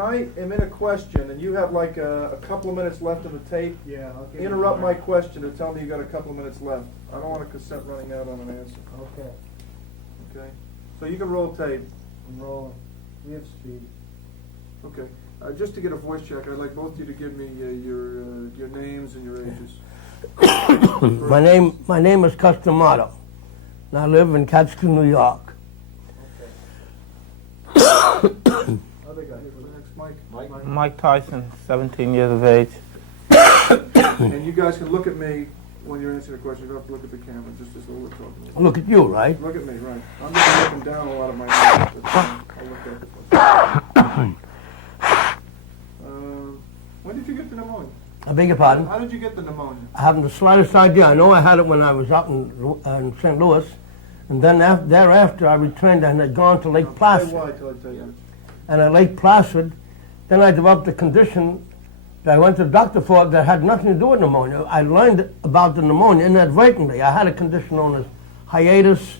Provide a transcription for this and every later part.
when I am in a question and you have like a couple of minutes left in the tape, Yeah, I'll give interrupt you my question and tell me you got a couple of minutes left. I don't want a cassette running out on an answer. Okay, Okay? So you can roll tape. I'm rolling. We have speed. Okay. Just to get a voice check, I'd like both of you to give me your names and your ages. My name is Customato, and I live in Catskill, New York. Other guy here for the next mic. Mike Tyson, 17 years of age. And you guys can look at me when you're answering a question. You don't have to look at the camera, just as though we're talking. Look at you, right? Look at me, right. I'm just looking down a lot of my notes, but I'll look at it. When did you get the pneumonia? I beg your pardon? How did you get the pneumonia? I haven't the slightest idea. I know I had it when I was out in St. Louis, and then thereafter I returned and had gone to Lake Say Placid. why till I tell you. And at Lake Placid, then I developed a condition that I went to the doctor for that had nothing to do with pneumonia. I learned about the pneumonia inadvertently. I had a condition known as hiatus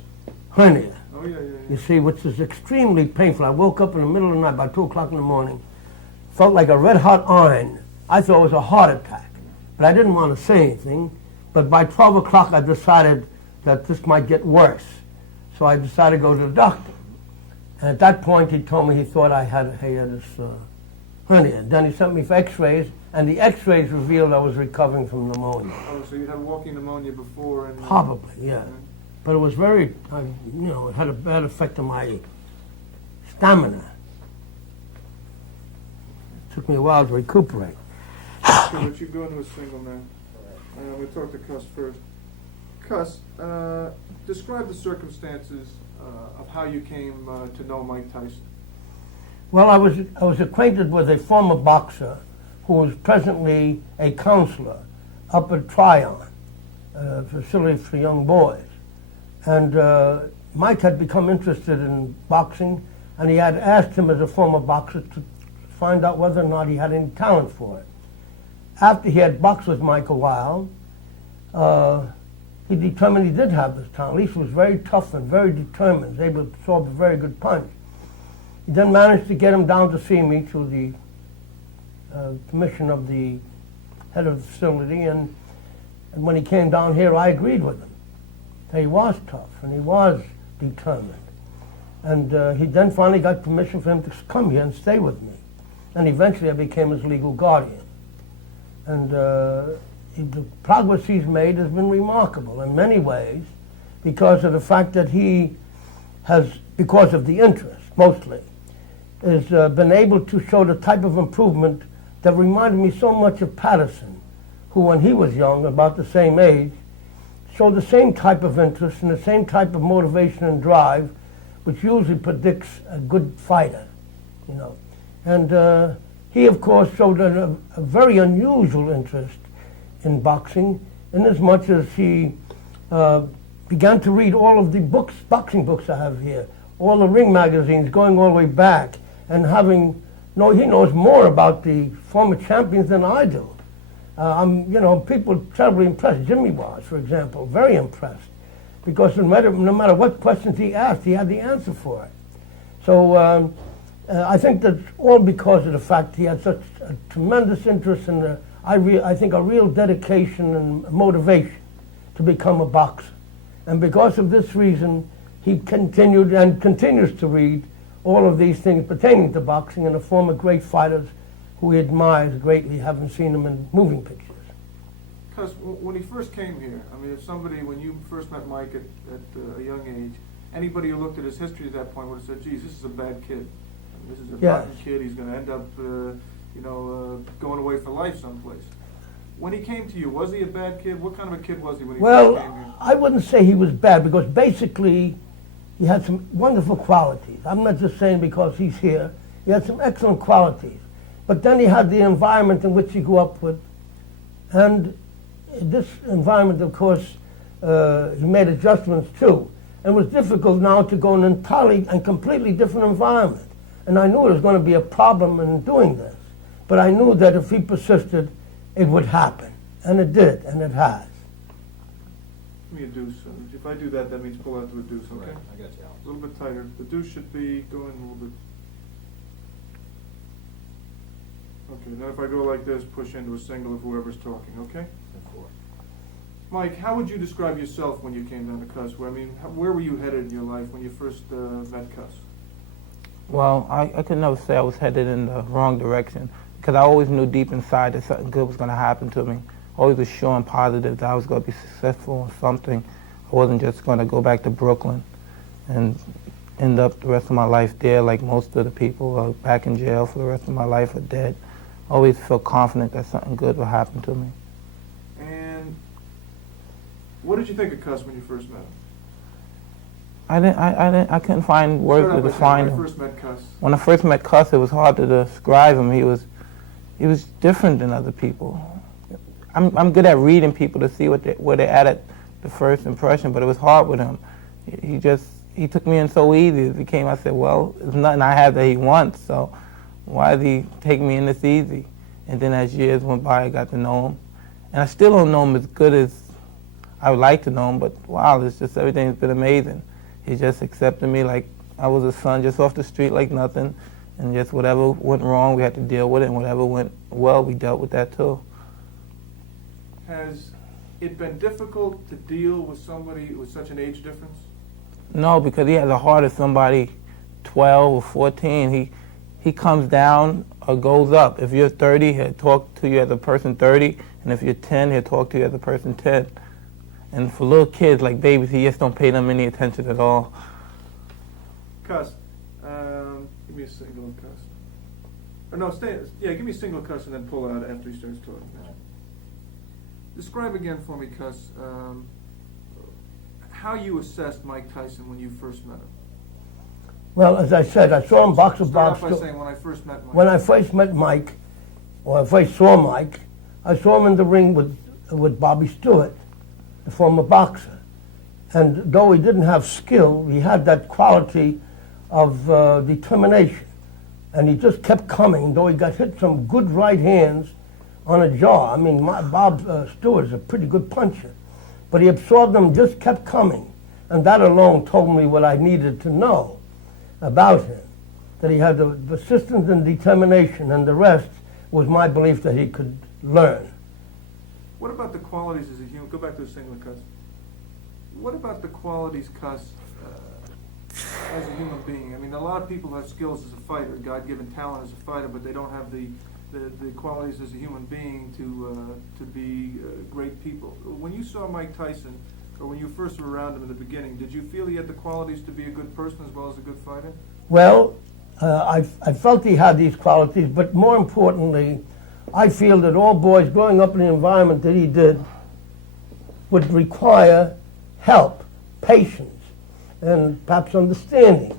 hernia. Oh, yeah. You see, which is extremely painful. I woke up in the middle of the night, about 2 o'clock in the morning, felt like a red-hot iron. I thought it was a heart attack, but I didn't want to say anything. But by 12 o'clock, I decided that this might get worse. So I decided to go to the doctor. And at that point, he told me he thought I had a hiatus hernia. Then he sent me for x-rays, and the x-rays revealed I was recovering from pneumonia. Oh, so you had walking pneumonia before? And Probably, yeah. But it was very, it had a bad effect on my stamina. It took me a while to recuperate. Okay, but you go into a single now. We'll talk to Cuss first. Cuss, describe the circumstances of how you came to know Mike Tyson. Well, I was acquainted with a former boxer who is presently a counselor up at Tryon, a facility for young boys. And Mike had become interested in boxing, and he had asked him as a former boxer to find out whether or not he had any talent for it. After he had boxed with Mike a while, he determined he did have this talent. At least he was very tough and very determined, was able to absorb a very good punch. He then managed to get him down to see me through the permission of the head of the facility, and when he came down here, I agreed with him. He was tough and he was determined. And he then finally got permission for him to come here and stay with me. And eventually I became his legal guardian. And the progress he's made has been remarkable in many ways because of the fact that he has, because of the interest mostly, has been able to show the type of improvement that reminded me so much of Patterson, who when he was young, about the same age, showed the same type of interest and the same type of motivation and drive, which usually predicts a good fighter, And he, of course, showed a very unusual interest in boxing, inasmuch as he began to read all of the boxing books I have here, all the ring magazines going all the way back, and he knows more about the former champions than I do. People are terribly impressed. Jimmy was, for example, very impressed, because no matter what questions he asked, he had the answer for it. So I think that's all because of the fact he had such a tremendous interest and I think a real dedication and motivation to become a boxer. And because of this reason, he continued and continues to read all of these things pertaining to boxing and the former great fighters who he admires greatly, having seen them in moving pictures. Because when he first came here, when you first met Mike at a young age, anybody who looked at his history at that point would have said, geez, this is a bad kid. This is a rotten kid. He's going to end up, going away for life someplace. When he came to you, was he a bad kid? What kind of a kid was he when he first came here? I wouldn't say he was bad, because basically he had some wonderful qualities. I'm not just saying because he's here. He had some excellent qualities. But then he had the environment in which he grew up with. And this environment, of course, he made adjustments too. And it was difficult now to go in an entirely and completely different environment. And I knew there was going to be a problem in doing this. But I knew that if he persisted, it would happen. And it did, and it has. Give me a deuce. If I do that, that means pull out to a deuce, okay? Right, I got you. A little bit tighter. The deuce should be going a little bit. Okay, now if I go like this, push into a single of whoever's talking, okay? Mike, how would you describe yourself when you came down to Cuss? I mean, where were you headed in your life when you first met Cuss? Well, I could never say I was headed in the wrong direction because I always knew deep inside that something good was going to happen to me. Always was sure and positive that I was going to be successful in something. I wasn't just going to go back to Brooklyn and end up the rest of my life there like most of the people back in jail for the rest of my life or dead. I always felt confident that something good would happen to me. And what did you think of Cuss when you first met him? I couldn't find words to define When him. I first met Cuss. When I first met Cuss, it was hard to describe him. He was different than other people. I'm good at reading people to see where they're at the first impression, but it was hard with him. He took me in so easy. It became, I said, well, there's nothing I have that he wants, so why does he take me in this easy? And then as years went by, I got to know him. And I still don't know him as good as I would like to know him, but wow, it's just everything's been amazing. He just accepted me like I was a son just off the street like nothing, and just whatever went wrong, we had to deal with it, and whatever went well, we dealt with that too. Has it been difficult to deal with somebody with such an age difference? No, because he has the heart of somebody 12 or 14. He comes down or goes up. If you're 30, he'll talk to you as a person 30, and if you're 10, he'll talk to you as a person 10. And for little kids like babies, he just don't pay them any attention at all. Cuss, give me a single Cuss. Or no, give me a single Cuss and then pull out after he starts talking. Describe again for me, Cuss, how you assessed Mike Tyson when you first met him. Well, as I said, I saw him box with Start Bob off by Stewart. saying when I first met Mike. When I first met Mike, or I first saw Mike, I saw him in the ring with Bobby Stewart, the former boxer. And though he didn't have skill, he had that quality of determination. And he just kept coming, though he got hit some good right hands on a jaw. I mean, Bob Stewart is a pretty good puncher. But he absorbed them, just kept coming. And that alone told me what I needed to know about him. That he had the persistence and determination, and the rest was my belief that he could learn. What about the qualities as a human? Go back to the single Cuss. What about the qualities, Cuss, as a human being? I mean, a lot of people have skills as a fighter, God-given talent as a fighter, but they don't have the qualities as a human being to be great people. When you saw Mike Tyson, or when you first were around him in the beginning, did you feel he had the qualities to be a good person as well as a good fighter? Well, I felt he had these qualities, but more importantly, I feel that all boys growing up in the environment that he did would require help, patience, and perhaps understanding,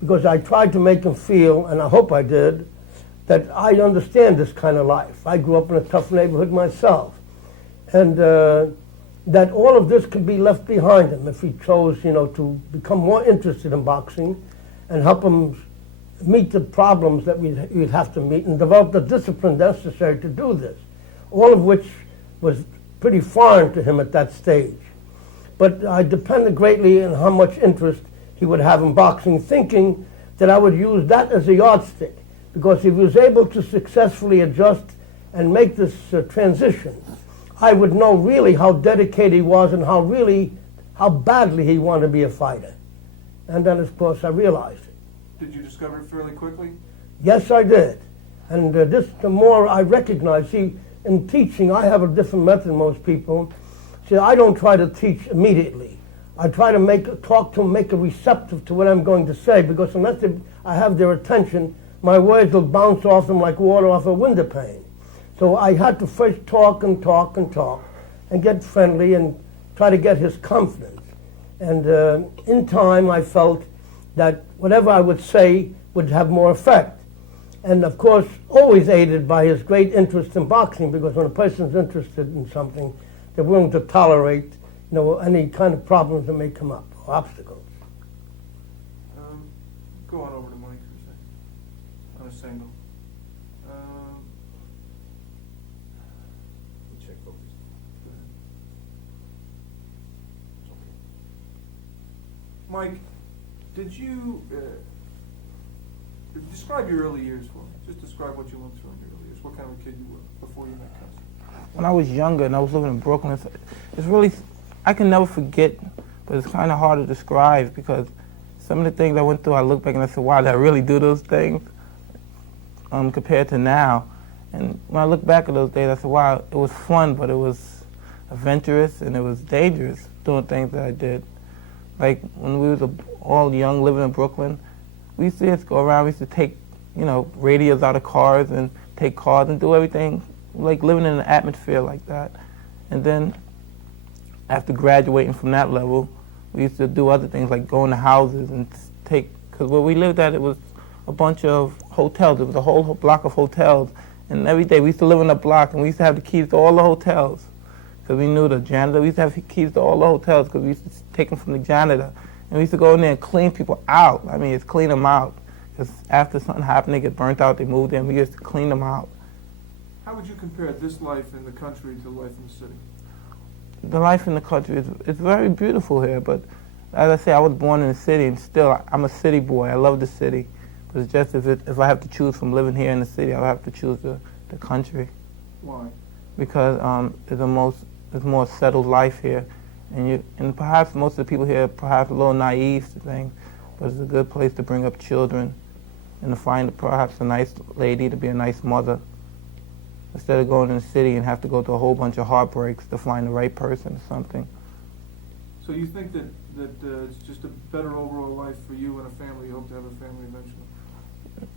because I tried to make him feel, and I hope I did, that I understand this kind of life. I grew up in a tough neighborhood myself, and that all of this could be left behind him if he chose, to become more interested in boxing and help him meet the problems that we'd have to meet and develop the discipline necessary to do this, all of which was pretty foreign to him at that stage. But I depended greatly on how much interest he would have in boxing, thinking that I would use that as a yardstick, because if he was able to successfully adjust and make this transition, I would know really how dedicated he was and how badly he wanted to be a fighter. And then, of course, I realized it. Did you discover it fairly quickly? Yes, I did. And the more I recognize, see, in teaching, I have a different method than most people. See, I don't try to teach immediately. I try to talk to them, make it receptive to what I'm going to say, because unless I have their attention, my words will bounce off them like water off a window pane. So I had to first talk and talk and talk and get friendly and try to get his confidence. And in time, I felt that whatever I would say would have more effect. And of course, always aided by his great interest in boxing, because when a person's interested in something, they're willing to tolerate, any kind of problems that may come up, or obstacles. Go on over to Mike for a second, on a single. Check focus. Go ahead. Mike, did you, Describe your early years for me. Just describe what you went through in your early years. What kind of a kid you were before you met Cuss. When I was younger and I was living in Brooklyn, it's really, I can never forget, but it's kind of hard to describe because some of the things I went through, I look back and I said, wow, did I really do those things? Compared to now. And when I look back at those days, I said, wow, it was fun, but it was adventurous and it was dangerous doing things that I did. Like when we was all young living in Brooklyn, we used to just go around, we used to take, radios out of cars and take cars and do everything, like living in an atmosphere like that. And then after graduating from that level, we used to do other things like go into houses and take, because where we lived at, it was a bunch of hotels. It was a whole block of hotels. And every day we used to live in a block and we used to have the keys to all the hotels. Because we knew the janitor, we used to have keys to all the hotels because we used to take them from the janitor. And we used to go in there and clean people out. I mean, it's clean them out. Because after something happened, they get burnt out, they moved in, we used to clean them out. How would you compare this life in the country to life in the city? The life in the country is very beautiful here, but as I say, I was born in the city and still I'm a city boy. I love the city. But it's just if I have to choose from living here in the city, I'll have to choose the country. Why? Because it's a more settled life here. And perhaps most of the people here are perhaps a little naive to things, but it's a good place to bring up children and to find perhaps a nice lady to be a nice mother. Instead of going in the city and have to go through a whole bunch of heartbreaks to find the right person or something. So you think that it's just a better overall life for you and a family? You hope to have a family eventually?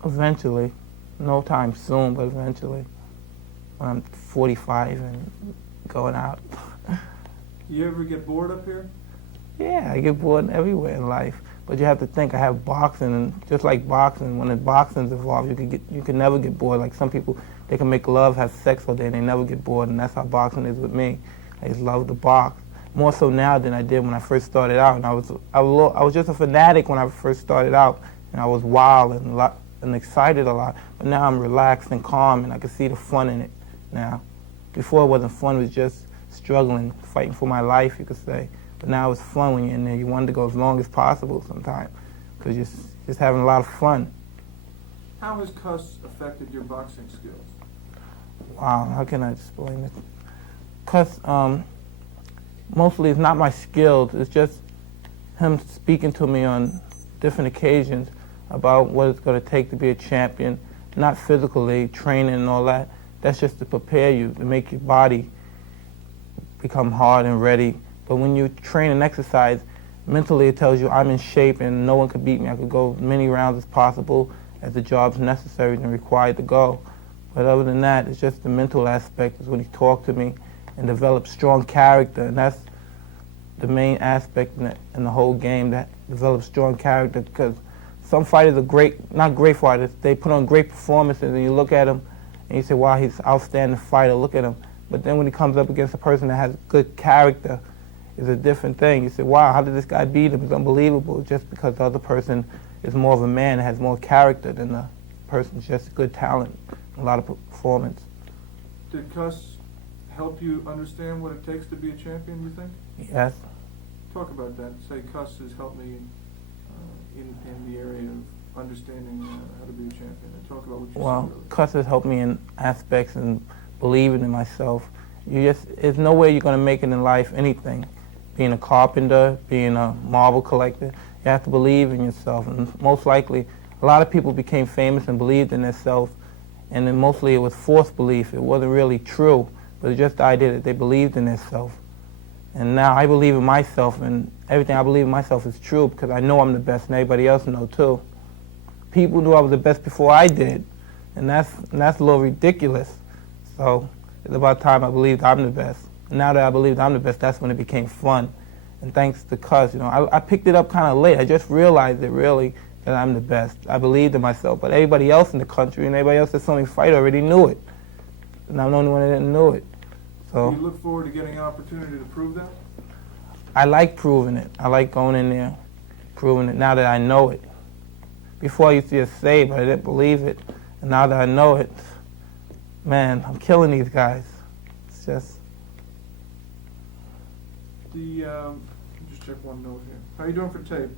Eventually. No time soon, but eventually. When I'm 45 and going out. You ever get bored up here? Yeah, I get bored everywhere in life. But you have to think, I have boxing, and just like boxing, when the boxing's involved, you can never get bored. Like some people, they can make love, have sex all day, and they never get bored, and that's how boxing is with me. I just love to box. More so now than I did when I first started out. And I was just a fanatic when I first started out, and I was wild and excited a lot. But now I'm relaxed and calm, and I can see the fun in it now. Before it wasn't fun, it was just struggling, fighting for my life, you could say. But now it's fun when you're in there. You want to go as long as possible sometimes, because you're just having a lot of fun. How has Cuss affected your boxing skills? Wow, how can I explain this? Cuss, mostly it's not my skills, it's just him speaking to me on different occasions about what it's going to take to be a champion, not physically, training and all that. That's just to prepare you, to make your body become hard and ready. But when you train and exercise, mentally it tells you I'm in shape and no one could beat me. I could go as many rounds as possible as the job's necessary and required to go. But other than that, it's just the mental aspect is when he talked to me and developed strong character, and that's the main aspect in the whole game, that develops strong character, because some fighters are not great fighters, they put on great performances and you look at them and you say, wow, he's an outstanding fighter, look at him. But then when he comes up against a person that has good character, it's a different thing. You say, wow, how did this guy beat him? It's unbelievable, just because the other person is more of a man and has more character than the person's just good talent, a lot of performance. Did Cuss help you understand what it takes to be a champion, you think? Yes. Talk about that. Say Cuss has helped me in the area of understanding how to be a champion. And talk about what you said earlier. Cuss has helped me in aspects and believing in myself. There's no way you're going to make it in life, anything. Being a carpenter, being a marble collector, you have to believe in yourself. And most likely, a lot of people became famous and believed in themselves, and then mostly it was forced belief. It wasn't really true, but it's just the idea that they believed in themselves. And now I believe in myself, and everything I believe in myself is true because I know I'm the best, and everybody else knows too. People knew I was the best before I did, and that's a little ridiculous. So it's about time I believed I'm the best. And now that I believed I'm the best, that's when it became fun. And thanks to Cuss, I picked it up kind of late. I just realized it really that I'm the best. I believed in myself, but everybody else in the country and everybody else that saw me fight already knew it. And I'm the only one that didn't know it. So Do you look forward to getting an opportunity to prove that? I like proving it. I like going in there, proving it now that I know it. Before I used to just say it, but I didn't believe it. And now that I know it, man, I'm killing these guys. It's just... Just check one note here. How you doing for tape?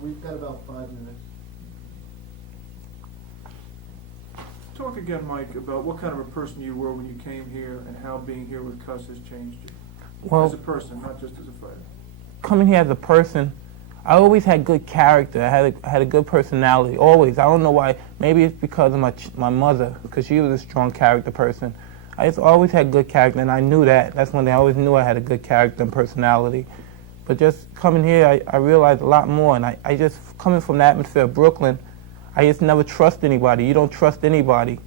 We've got about 5 minutes. Talk again, Mike, about what kind of a person you were when you came here and how being here with Cuss has changed you. Well, As a person, not just as a fighter. coming here as a person, I always had good character. I had a good personality, always. I don't know why. Maybe it's because of my mother, because she was a strong character person. I just always had good character, and I knew that. That's one thing. I always knew I had a good character and personality. But just coming here, I realized a lot more, and I just, coming from the atmosphere of Brooklyn, I just never trust anybody. You don't trust anybody,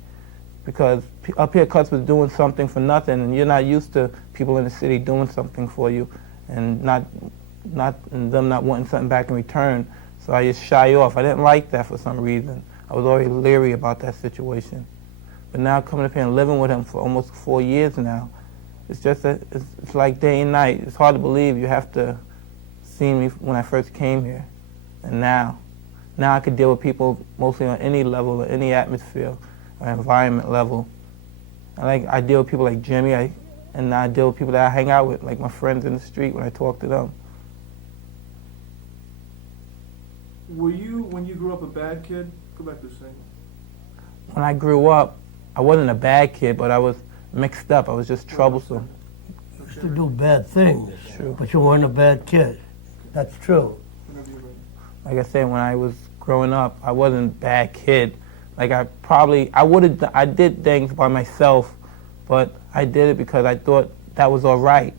because up here Cuts was doing something for nothing, and you're not used to people in the city doing something for you, and them not wanting something back in return. So I just shy off. I didn't like that for some reason. I was always leery about that situation. But now coming up here and living with him for almost 4 years now, it's just it's like day and night. It's hard to believe you have to see me when I first came here, and now I could deal with people mostly on any level or any atmosphere or environment level. I deal with people like Jimmy, and now I deal with people that I hang out with, like my friends in the street when I talk to them. Were you, when you grew up, a bad kid? Go back to the single. When I grew up, I wasn't a bad kid, but I was mixed up. I was just troublesome. Used to do bad things, True. but you weren't a bad kid. That's true. Whenever you're ready. Like I said, when I was growing up, I wasn't a bad kid. Like I did things by myself, but I did it because I thought that was all right.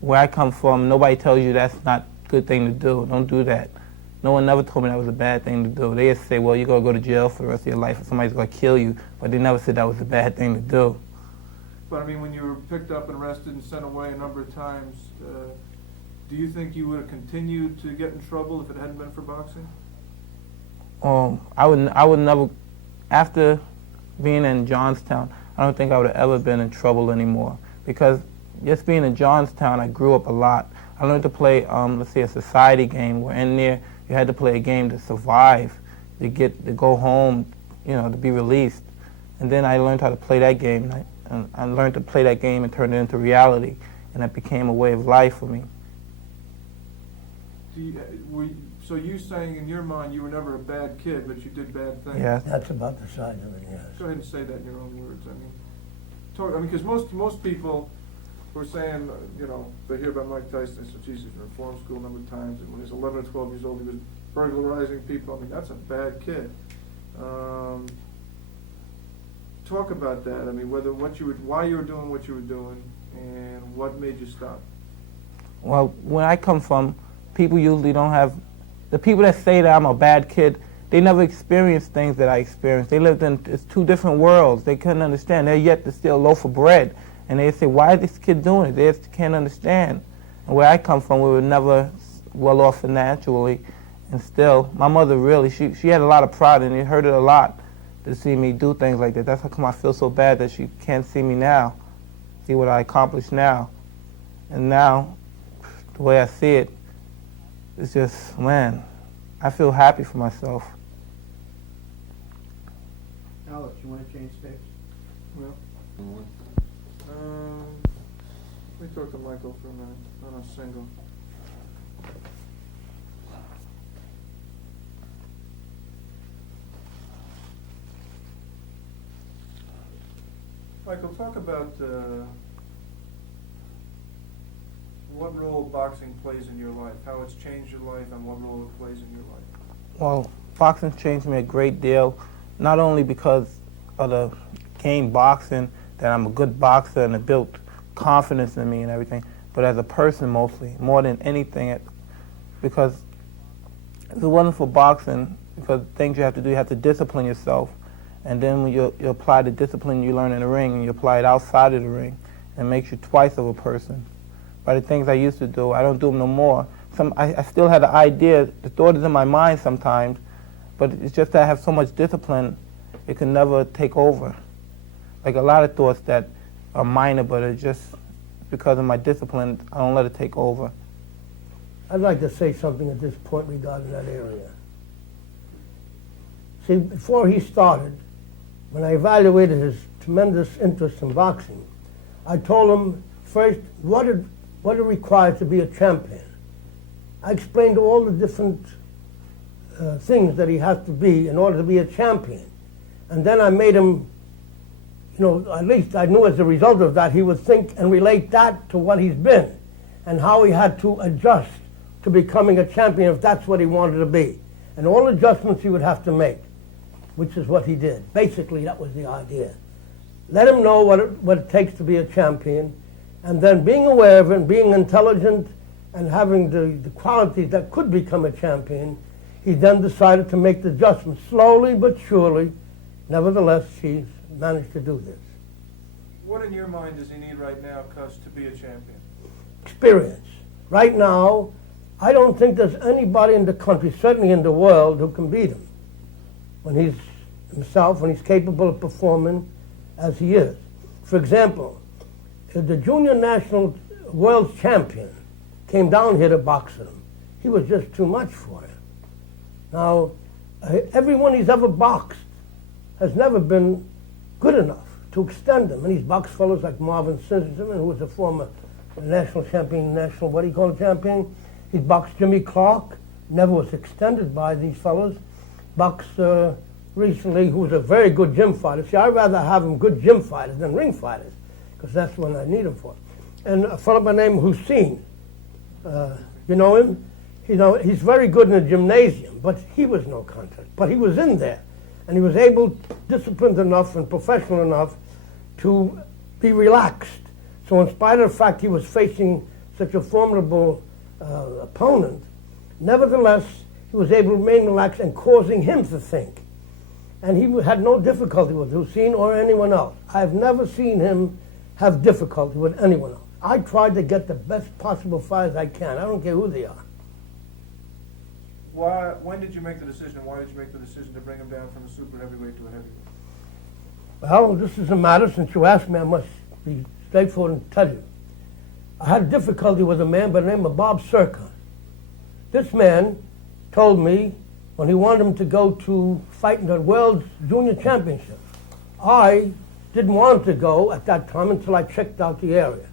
Where I come from, nobody tells you that's not a good thing to do. Don't do that. No one never told me that was a bad thing to do. They just say, well, you're going to go to jail for the rest of your life or somebody's going to kill you, but they never said that was a bad thing to do. But I mean, when you were picked up and arrested and sent away a number of times, do you think you would have continued to get in trouble if it hadn't been for boxing? I would never, after being in Johnstown, I don't think I would have ever been in trouble anymore, because just being in Johnstown, I grew up a lot. I learned to play, let's say, a society game where in there you had to play a game to survive, to go home, to be released. And then I learned how to play that game. And I learned to play that game and turn it into reality, and that became a way of life for me. So you saying in your mind you were never a bad kid, but you did bad things? Yes. That's about the size of it, yes. Go ahead and say that in your own words. Because most people were saying, they hear about Mike Tyson, so Jesus, he was in reform school a number of times, and when he was 11 or 12 years old, he was burglarizing people. I mean, that's a bad kid. Talk about that. I mean, why you were doing what you were doing, and what made you stop. Well, where I come from, people usually don't have, the people that say that I'm a bad kid, they never experienced things that I experienced. They lived in it's two different worlds. They couldn't understand. They're yet to steal a loaf of bread. And they say, why is this kid doing it? They just can't understand. And where I come from, we were never well off financially. And still, my mother really, she had a lot of pride, and it hurt her a lot to see me do things like that. That's how come I feel so bad that she can't see me now, see what I accomplished now. And now, the way I see it, it's just, man, I feel happy for myself. Alex, you want to change stakes? Well, let me talk to Michael for a minute on a single. Michael, talk about what role boxing plays in your life, how it's changed your life, and what role it plays in your life. Well, boxing changed me a great deal, not only because of the game boxing, that I'm a good boxer and it built confidence in me and everything, but as a person mostly, more than anything, because it's a wonderful boxing, because things you have to do, you have to discipline yourself, and then when you apply the discipline you learn in the ring and you apply it outside of the ring, it makes you twice of a person. By the things I used to do, I don't do them no more. I still had the idea, the thought is in my mind sometimes, but it's just that I have so much discipline, it can never take over. Like a lot of thoughts that are minor, but it's just because of my discipline, I don't let it take over. I'd like to say something at this point regarding that area. See, before he started, when I evaluated his tremendous interest in boxing, I told him first what it requires to be a champion. I explained all the different things that he has to be in order to be a champion. And then I made him at least I knew as a result of that, he would think and relate that to what he's been and how he had to adjust to becoming a champion if that's what he wanted to be. And all adjustments he would have to make, which is what he did. Basically, that was the idea. Let him know what it takes to be a champion, and then being aware of it, and being intelligent, and having the qualities that could become a champion, he then decided to make the adjustments slowly but surely. Nevertheless, he's managed to do this. What in your mind does he need right now, Cus, to be a champion? Experience. Right now, I don't think there's anybody in the country, certainly in the world, who can beat him when he's capable of performing as he is. For example, if the junior national world champion came down here to box with him, he was just too much for him. Now, everyone he's ever boxed has never been good enough to extend him. And he's boxed fellows like Marvin Simpson, who was a former national champion, champion. He's boxed Jimmy Clark, never was extended by these fellows. Boxed recently, who was a very good gym fighter. See, I'd rather have him good gym fighters than ring fighters, because that's what I need him for. And a fellow by the name Hussein, you know him? He's very good in the gymnasium, but he was no contest. But he was in there, and he was disciplined enough and professional enough to be relaxed. So in spite of the fact he was facing such a formidable opponent, nevertheless, he was able to remain relaxed and causing him to think. And he had no difficulty with Hussein or anyone else. I've never seen him have difficulty with anyone else. I tried to get the best possible fighters I can. I don't care who they are. When did you make the decision? Why did you make the decision to bring him down from a super heavyweight to a heavyweight? Well, this is a matter, since you asked me, I must be straightforward and tell you. I had difficulty with a man by the name of Bob Serkan. This man told me when he wanted him to go to fight in the World Junior Championship. I didn't want to go at that time until I checked out the area,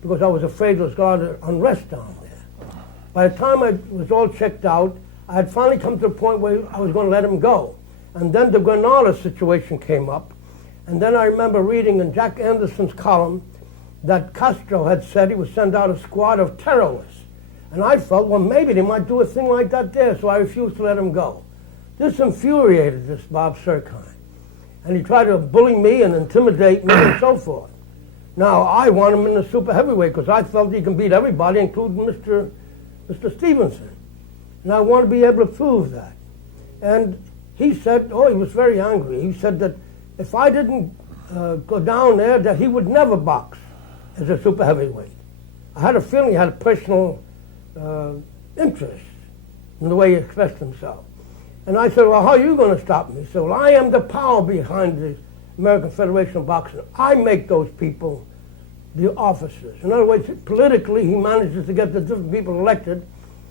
because I was afraid there was a lot of unrest down there. By the time I was all checked out, I had finally come to the point where I was going to let him go. And then the Granada situation came up. And then I remember reading in Jack Anderson's column that Castro had said he would send out a squad of terrorists. And I felt, well, maybe they might do a thing like that there, so I refused to let him go. This infuriated this Bob Serkan. And he tried to bully me and intimidate me and so forth. Now, I want him in the super heavyweight because I felt he can beat everybody, including Mr. Stevenson. And I want to be able to prove that. And he said, he was very angry. He said that if I didn't go down there, that he would never box as a super heavyweight. I had a feeling he had a personal interest in the way he expressed himself. And I said, well, how are you going to stop me? He said, well, I am the power behind the American Federation of Boxing. I make those people the officers. In other words, politically, he manages to get the different people elected,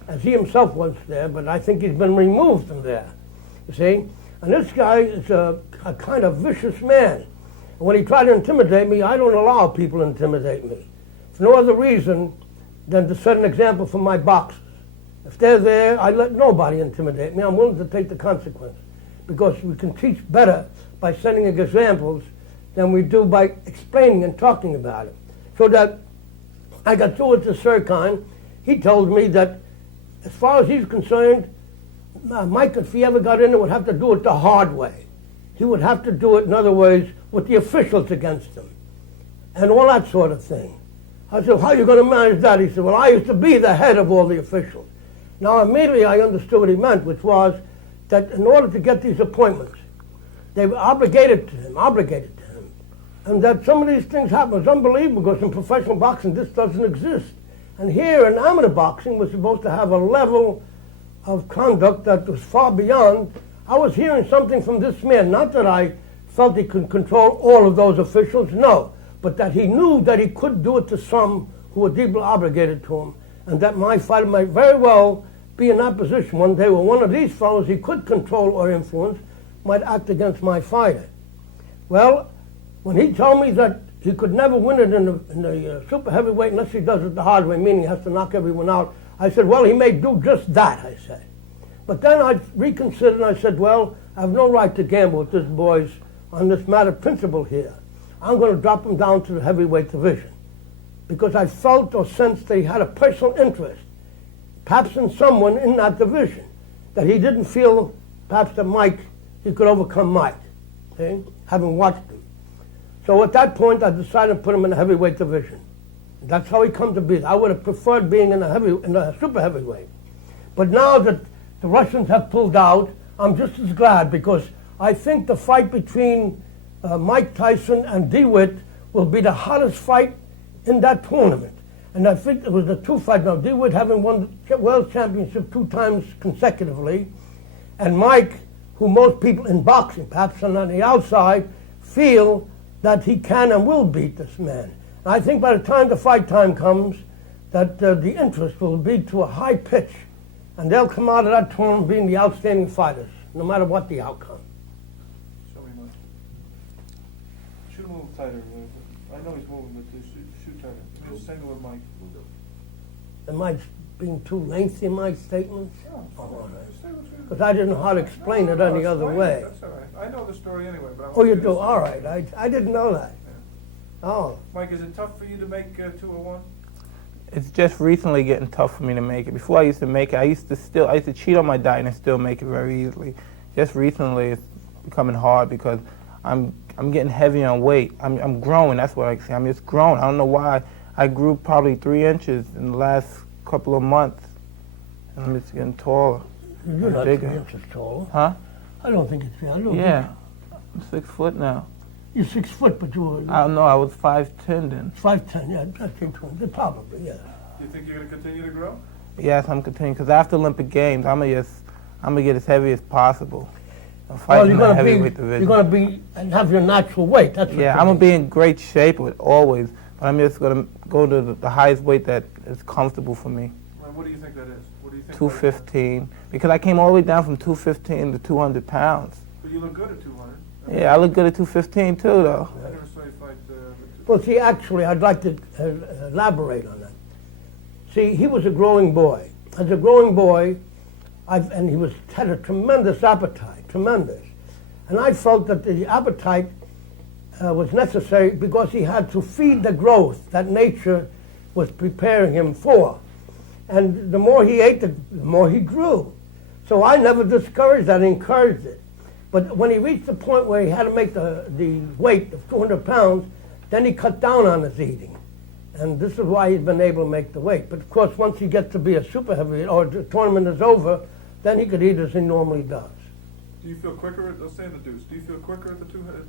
as he himself was there, but I think he's been removed from there, you see? And this guy is a kind of vicious man. And when he tried to intimidate me, I don't allow people to intimidate me. For no other reason than to set an example for my boxers. If they're there, I let nobody intimidate me. I'm willing to take the consequence, because we can teach better by setting examples than we do by explaining and talking about it. So that I got through it to Serkan. He told me that as far as he's concerned, Mike, if he ever got in it, would have to do it the hard way. He would have to do it, in other words, with the officials against him, and all that sort of thing. I said, how are you going to manage that? He said, well, I used to be the head of all the officials. Now, immediately I understood what he meant, which was that in order to get these appointments, they were obligated to him. And that some of these things happen is unbelievable, because in professional boxing, this doesn't exist. And here in amateur boxing, we're supposed to have a level of conduct that was far beyond. I was hearing something from this man, not that I felt he could control all of those officials, no, but that he knew that he could do it to some who were deeply obligated to him, and that my fighter might very well be in that position one day where one of these fellows he could control or influence might act against my fighter. Well, when he told me that he could never win it in the super heavyweight unless he does it the hard way, meaning he has to knock everyone out, I said, well, he may do just that, I said. But then I reconsidered and I said, well, I have no right to gamble with this boy's on this matter of principle here. I'm going to drop him down to the heavyweight division. Because I felt or sensed that he had a personal interest, perhaps in someone in that division, that he didn't feel perhaps that Mike, he could overcome Mike, okay, having watched him. So at that point, I decided to put him in the heavyweight division. That's how he come to be. I would have preferred being in the super heavyweight. But now that the Russians have pulled out, I'm just as glad, because I think the fight between Mike Tyson and DeWitt will be the hottest fight in that tournament. And I think it was the two fights. Now, DeWitt having won the world championship 2 times consecutively, and Mike, who most people in boxing, perhaps on the outside, feel that he can and will beat this man. And I think by the time the fight time comes, that the interest will be to a high pitch, and they'll come out of that tournament being the outstanding fighters, no matter what the outcome. Show me Mike. Shoot him a little tighter. I know he's moving, but shoot tighter. Just single with Mike. Am I being too lengthy in my statements? No, Oh, just say what you- because I didn't know how to explain it any other Explain way. That's all right. I know the story anyway, but I Oh, want you to do? All right. I didn't know that. Oh, Mike, is it tough for you to make 201? It's just recently getting tough for me to make it. Before I used to make it, I used to cheat on my diet and still make it very easily. Just recently, it's becoming hard because I'm getting heavy on weight. I'm growing. That's what I say. I'm just growing. I don't know why. I grew probably 3 inches in the last couple of months, and I'm just getting taller. you're not 3 Bigger. inches tall. Huh? I don't think it's. I don't Yeah. I'm 6 foot now. You're 6 foot, but you were I don't know. I was 5'10" then. 5'10". Yeah, I think probably. Yeah. Do you think you're going to continue to grow? Yes, I'm continuing because after Olympic Games, I'm gonna get as heavy as possible. I'm Well, fighting you're in the gonna be. heavyweight division. You're gonna be and have your natural weight. That's what Yeah, you're I'm gonna doing. be in great shape always, but I'm just gonna go to the highest weight that is comfortable for me, Well, what do you think that is? What do you think? 215. Because I came all the way down from 215 to 200 pounds. But you look good at 200. Yeah, I look good at 215 too, though. I never saw you fight. Well, see, actually, I'd like to elaborate on that. See, he was a growing boy. As a growing boy, and he had a tremendous appetite, tremendous. And I felt that the appetite was necessary because he had to feed the growth that nature was preparing him for. And the more he ate, the more he grew. So I never discouraged that, encouraged it. But when he reached the point where he had to make the weight of 200 pounds, then he cut down on his eating. And this is why he's been able to make the weight. But of course, once he gets to be a super heavyweight, or the tournament is over, then he could eat as he normally does. Do you feel quicker? Let's say in the deuce. Do you feel quicker at the 200?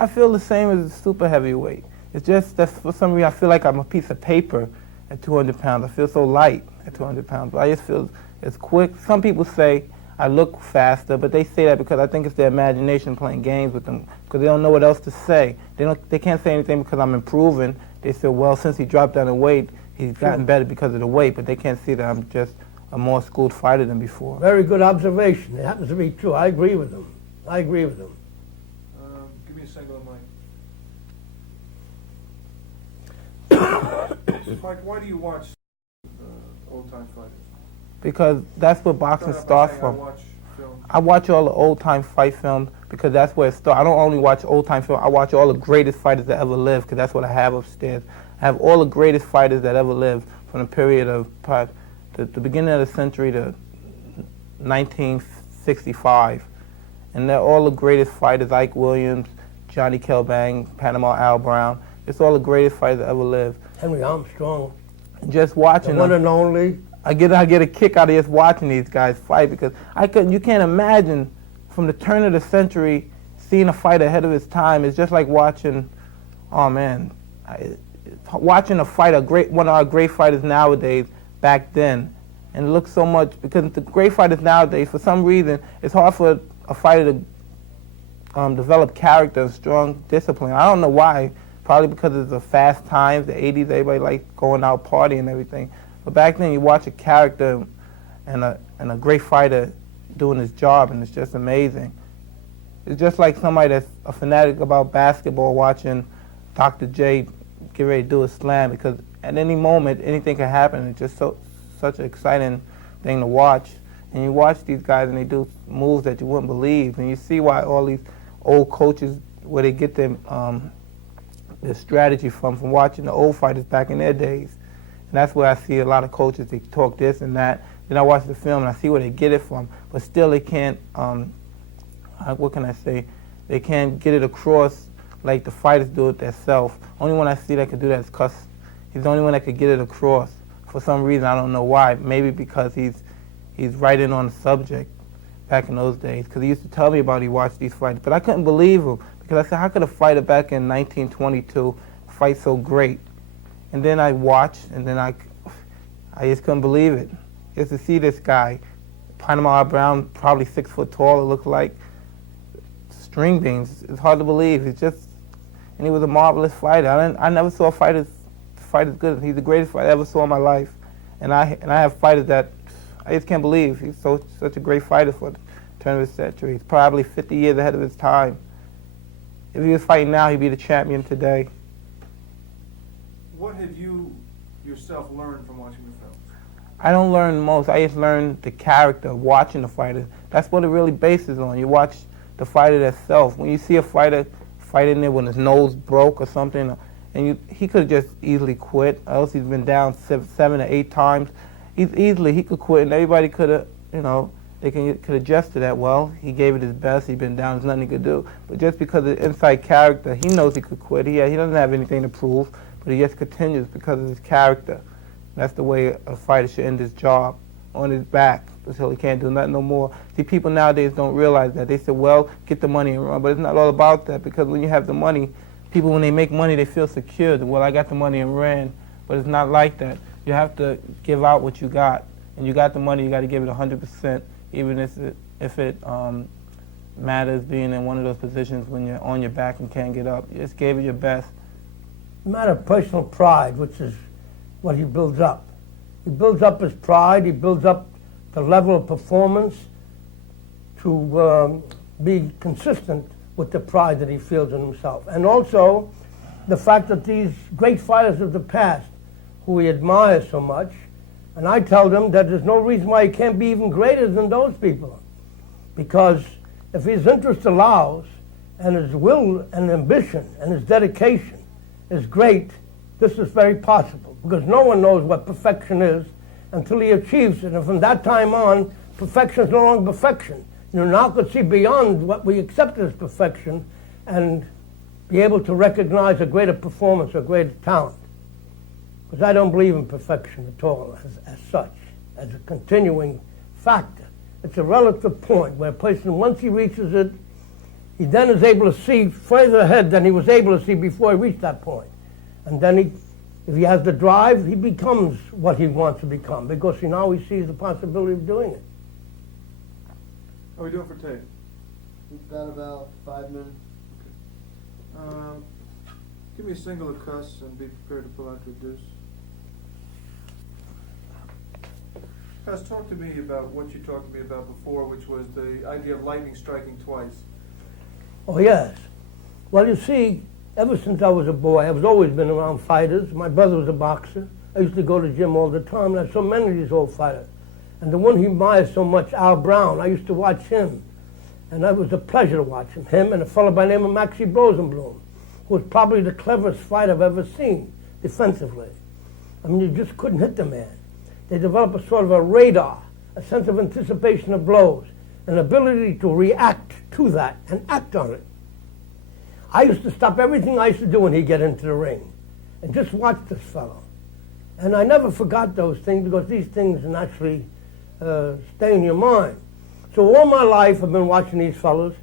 I feel the same as a super heavyweight. It's just that for some reason I feel like I'm a piece of paper at 200 pounds. I feel so light at 200 pounds, but I just feel it's quick. Some people say I look faster, but they say that because I think it's their imagination playing games with them, because they don't know what else to say. They can't say anything because I'm improving. They say, well, since he dropped down in weight, he's gotten better because of the weight, but they can't see that I'm just a more schooled fighter than before. Very good observation. It happens to be true. I agree with him. Give me a single of Mike. Mike, why do you watch old-time fighters? Because that's where boxing Start starts off by saying from. I watch film. I watch all the old-time fight films because that's where it starts. I don't only watch old-time film. I watch all the greatest fighters that ever lived because that's what I have upstairs. I have all the greatest fighters that ever lived from the period of the beginning of the century to 1965. And they're all the greatest fighters, Ike Williams, Johnny Kelbang, Panama Al Brown. It's all the greatest fighters that ever lived. Henry Armstrong, Just the watching one them. and only. I get a kick out of just watching these guys fight because you can't imagine from the turn of the century seeing a fight ahead of his time. It's just like watching, watching a fight, one of our great fighters nowadays back then, and it looks so much because the great fighters nowadays, for some reason, it's hard for a fighter to develop character and strong discipline. I don't know why. Probably because it's the fast times, the 80s, everybody liked going out partying and everything. But back then, you watch a character and a great fighter doing his job, and it's just amazing. It's just like somebody that's a fanatic about basketball watching Dr. J get ready to do a slam, because at any moment, anything can happen. It's just such an exciting thing to watch. And you watch these guys, and they do moves that you wouldn't believe. And you see why all these old coaches, where they get them the strategy from watching the old fighters back in their days. And that's where I see a lot of coaches, they talk this and that. Then I watch the film and I see where they get it from. But still they can't, what can I say? They can't get it across like the fighters do it themselves. Only one I see that could do that is Cuss. He's the only one that could get it across. For some reason, I don't know why. Maybe because he's right in on the subject back in those days. Because he used to tell me about he watched these fights. But I couldn't believe him. Because I said, how could a fighter back in 1922 fight so great? And then I watched, and then I just couldn't believe it. Just to see this guy, Panama Brown, probably 6 foot tall, it looked like, string beans. It's hard to believe. It's just, and he was a marvelous fighter. I never saw a fighter fight as good. He's the greatest fighter I ever saw in my life. And I have fighters that I just can't believe. He's such a great fighter for the turn of his century. He's probably 50 years ahead of his time. If he was fighting now, he'd be the champion today. What have you yourself learned from watching the films? I don't learn most. I just learn the character of watching the fighter. That's what it really bases on. You watch the fighter itself. When you see a fighter fighting there when his nose broke or something, and he could have just easily quit, or else he's been down 7 or 8 times. He could quit, and everybody could have, they could adjust to that. Well, he gave it his best. He's been down. There's nothing he could do. But just because of the inside character, he knows he could quit. He doesn't have anything to prove, but he just continues because of his character. That's the way a fighter should end his job, on his back, until he can't do nothing no more. See, people nowadays don't realize that. They say, well, get the money and run. But it's not all about that, because when you have the money, people, when they make money, they feel secure. Well, I got the money and ran. But it's not like that. You have to give out what you got. And you got the money, you got to give it 100%, even if it matters being in one of those positions when you're on your back and can't get up. You just gave it your best. A matter of personal pride, which is what he builds up. He builds up his pride, he builds up the level of performance to be consistent with the pride that he feels in himself. And also the fact that these great fighters of the past, who he admires so much, and I tell them that there's no reason why he can't be even greater than those people. Because if his interest allows, and his will and ambition and his dedication is great, this is very possible. Because no one knows what perfection is until he achieves it. And from that time on, perfection is no longer perfection. You now could see beyond what we accept as perfection and be able to recognize a greater performance or greater talent. Because I don't believe in perfection at all as such, as a continuing factor. It's a relative point where a person, once he reaches it, he then is able to see further ahead than he was able to see before he reached that point. And then if he has the drive, he becomes what he wants to become, because now he sees the possibility of doing it. How are we doing for tape? We've got about 5 minutes. Give me a single of Cuss and be prepared to pull out your deuce. Cuss, talk to me about what you talked to me about before, which was the idea of lightning striking twice. Oh, yes. Well, you see, ever since I was a boy, I've always been around fighters. My brother was a boxer. I used to go to the gym all the time, and I saw many of these old fighters. And the one he admires so much, Al Brown, I used to watch him. And it was a pleasure to watch him. Him and a fellow by the name of Maxie Rosenblum, who was probably the cleverest fighter I've ever seen, defensively. I mean, you just couldn't hit the man. They developed a sort of a radar, a sense of anticipation of blows, an ability to react to that and act on it. I used to stop everything I used to do when he'd get into the ring and just watch this fellow. And I never forgot those things, because these things naturally stay in your mind. So all my life I've been watching these fellows,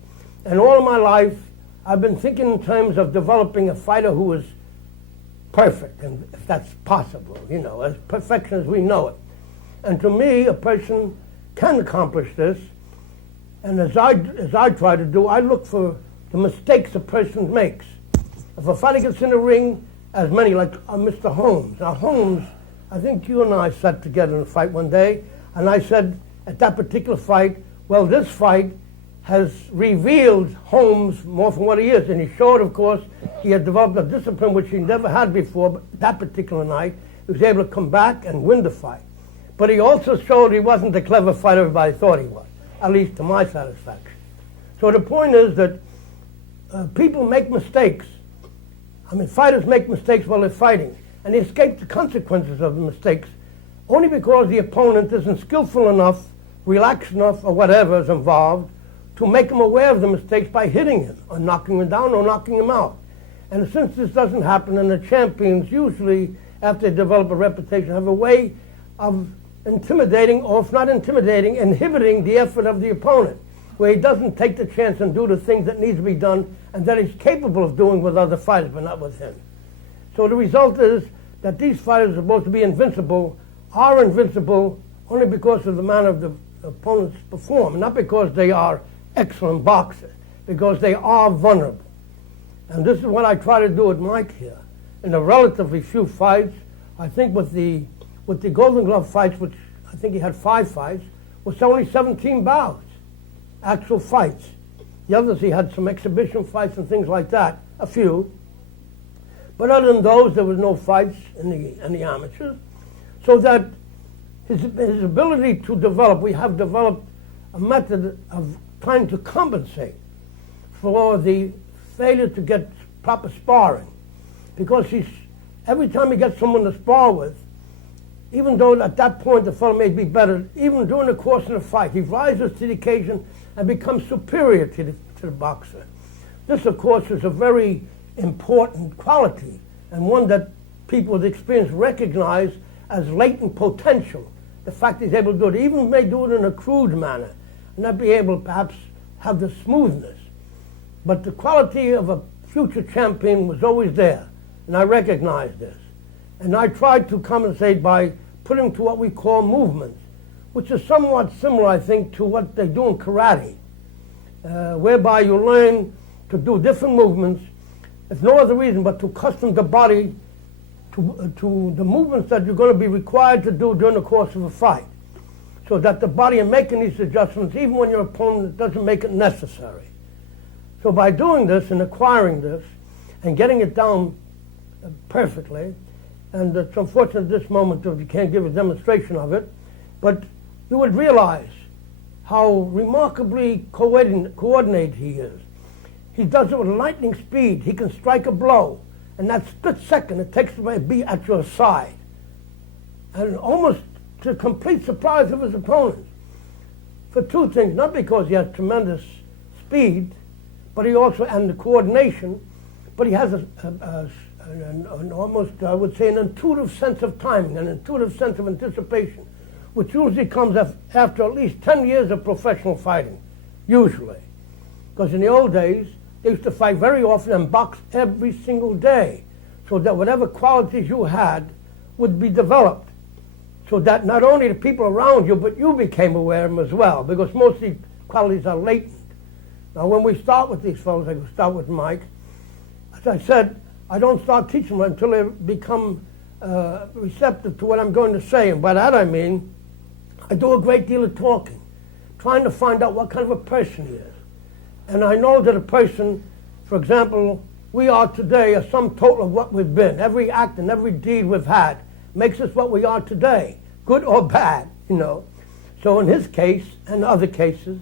and all of my life I've been thinking in terms of developing a fighter who is perfect, and if that's possible, as perfection as we know it. And to me, a person can accomplish this, and as I try to do, I look for the mistakes a person makes. If a fighter gets in the ring, as many, like Mr. Holmes. Now Holmes, I think you and I sat together in a fight one day, and I said at that particular fight, well, this fight has revealed Holmes more from what he is. And he showed, of course, he had developed a discipline which he never had before, but that particular night, he was able to come back and win the fight. But he also showed he wasn't the clever fighter everybody thought he was, at least to my satisfaction. So the point is that people make mistakes, I mean, fighters make mistakes while they're fighting, and they escape the consequences of the mistakes only because the opponent isn't skillful enough, relaxed enough, or whatever is involved to make him aware of the mistakes by hitting him, or knocking him down, or knocking him out. And since this doesn't happen, and the champions usually, after they develop a reputation, have a way of intimidating, or if not intimidating, inhibiting the effort of the opponent, where he doesn't take the chance and do the things that needs to be done and that he's capable of doing with other fighters, but not with him. So the result is that these fighters are supposed to be invincible, are invincible only because of the manner of the opponents perform, not because they are excellent boxers, because they are vulnerable. And this is what I try to do with Mike here. In the relatively few fights, I think with the Golden Glove fights, which I think he had 5 fights, was only 17 bouts, actual fights. The others, he had some exhibition fights and things like that, a few. But other than those, there was no fights in the amateurs. So that his ability to develop, we have developed a method of trying to compensate for the failure to get proper sparring. Because every time he gets someone to spar with, even though at that point the fellow may be better, even during the course of the fight, he rises to the occasion and becomes superior to the boxer. This, of course, is a very important quality, and one that people with experience recognize as latent potential. The fact he's able to do it, even may do it in a crude manner, and not be able to perhaps have the smoothness. But the quality of a future champion was always there, and I recognized this. And I tried to compensate by putting to what we call movements, which is somewhat similar, I think, to what they do in karate, whereby you learn to do different movements, if no other reason but to accustom the body to the movements that you're going to be required to do during the course of a fight, so that the body, in making these adjustments, even when your opponent doesn't make it necessary. So by doing this and acquiring this and getting it down perfectly, and it's unfortunate at this moment that we can't give a demonstration of it, but you would realize how remarkably coordinated he is. He does it with lightning speed. He can strike a blow, and that split second it takes to be at your side, and almost to the complete surprise of his opponents. For 2 things, not because he has tremendous speed, but he also, and the coordination, but he has an almost, I would say, an intuitive sense of timing, an intuitive sense of anticipation, which usually comes after at least 10 years of professional fighting, usually. Because in the old days, they used to fight very often and box every single day, so that whatever qualities you had would be developed, so that not only the people around you, but you became aware of them as well, because most of these qualities are latent. Now, when we start with these fellows, like we start with Mike, as I said, I don't start teaching them until they become receptive to what I'm going to say. And by that I mean, I do a great deal of talking, trying to find out what kind of a person he is. And I know that a person, for example, we are today a sum total of what we've been. Every act and every deed we've had makes us what we are today, good or bad, you know. So in his case and other cases,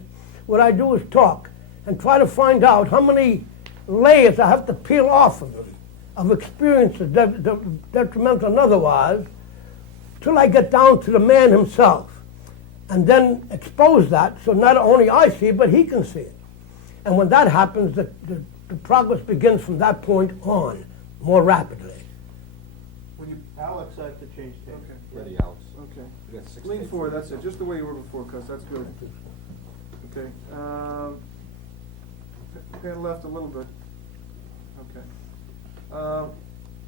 what I do is talk and try to find out how many layers I have to peel off of him, of experiences, detrimental and otherwise, till I get down to the man himself, and then expose that so not only I see it, but he can see it. And when that happens, the progress begins from that point on, more rapidly. When you, Alex, I have to change tape. okay, Ready, Alex? okay. We got 6 Lean tapes. forward, that's it, just the way you were before, Cus, that's good. Okay, pan left a little bit. Okay.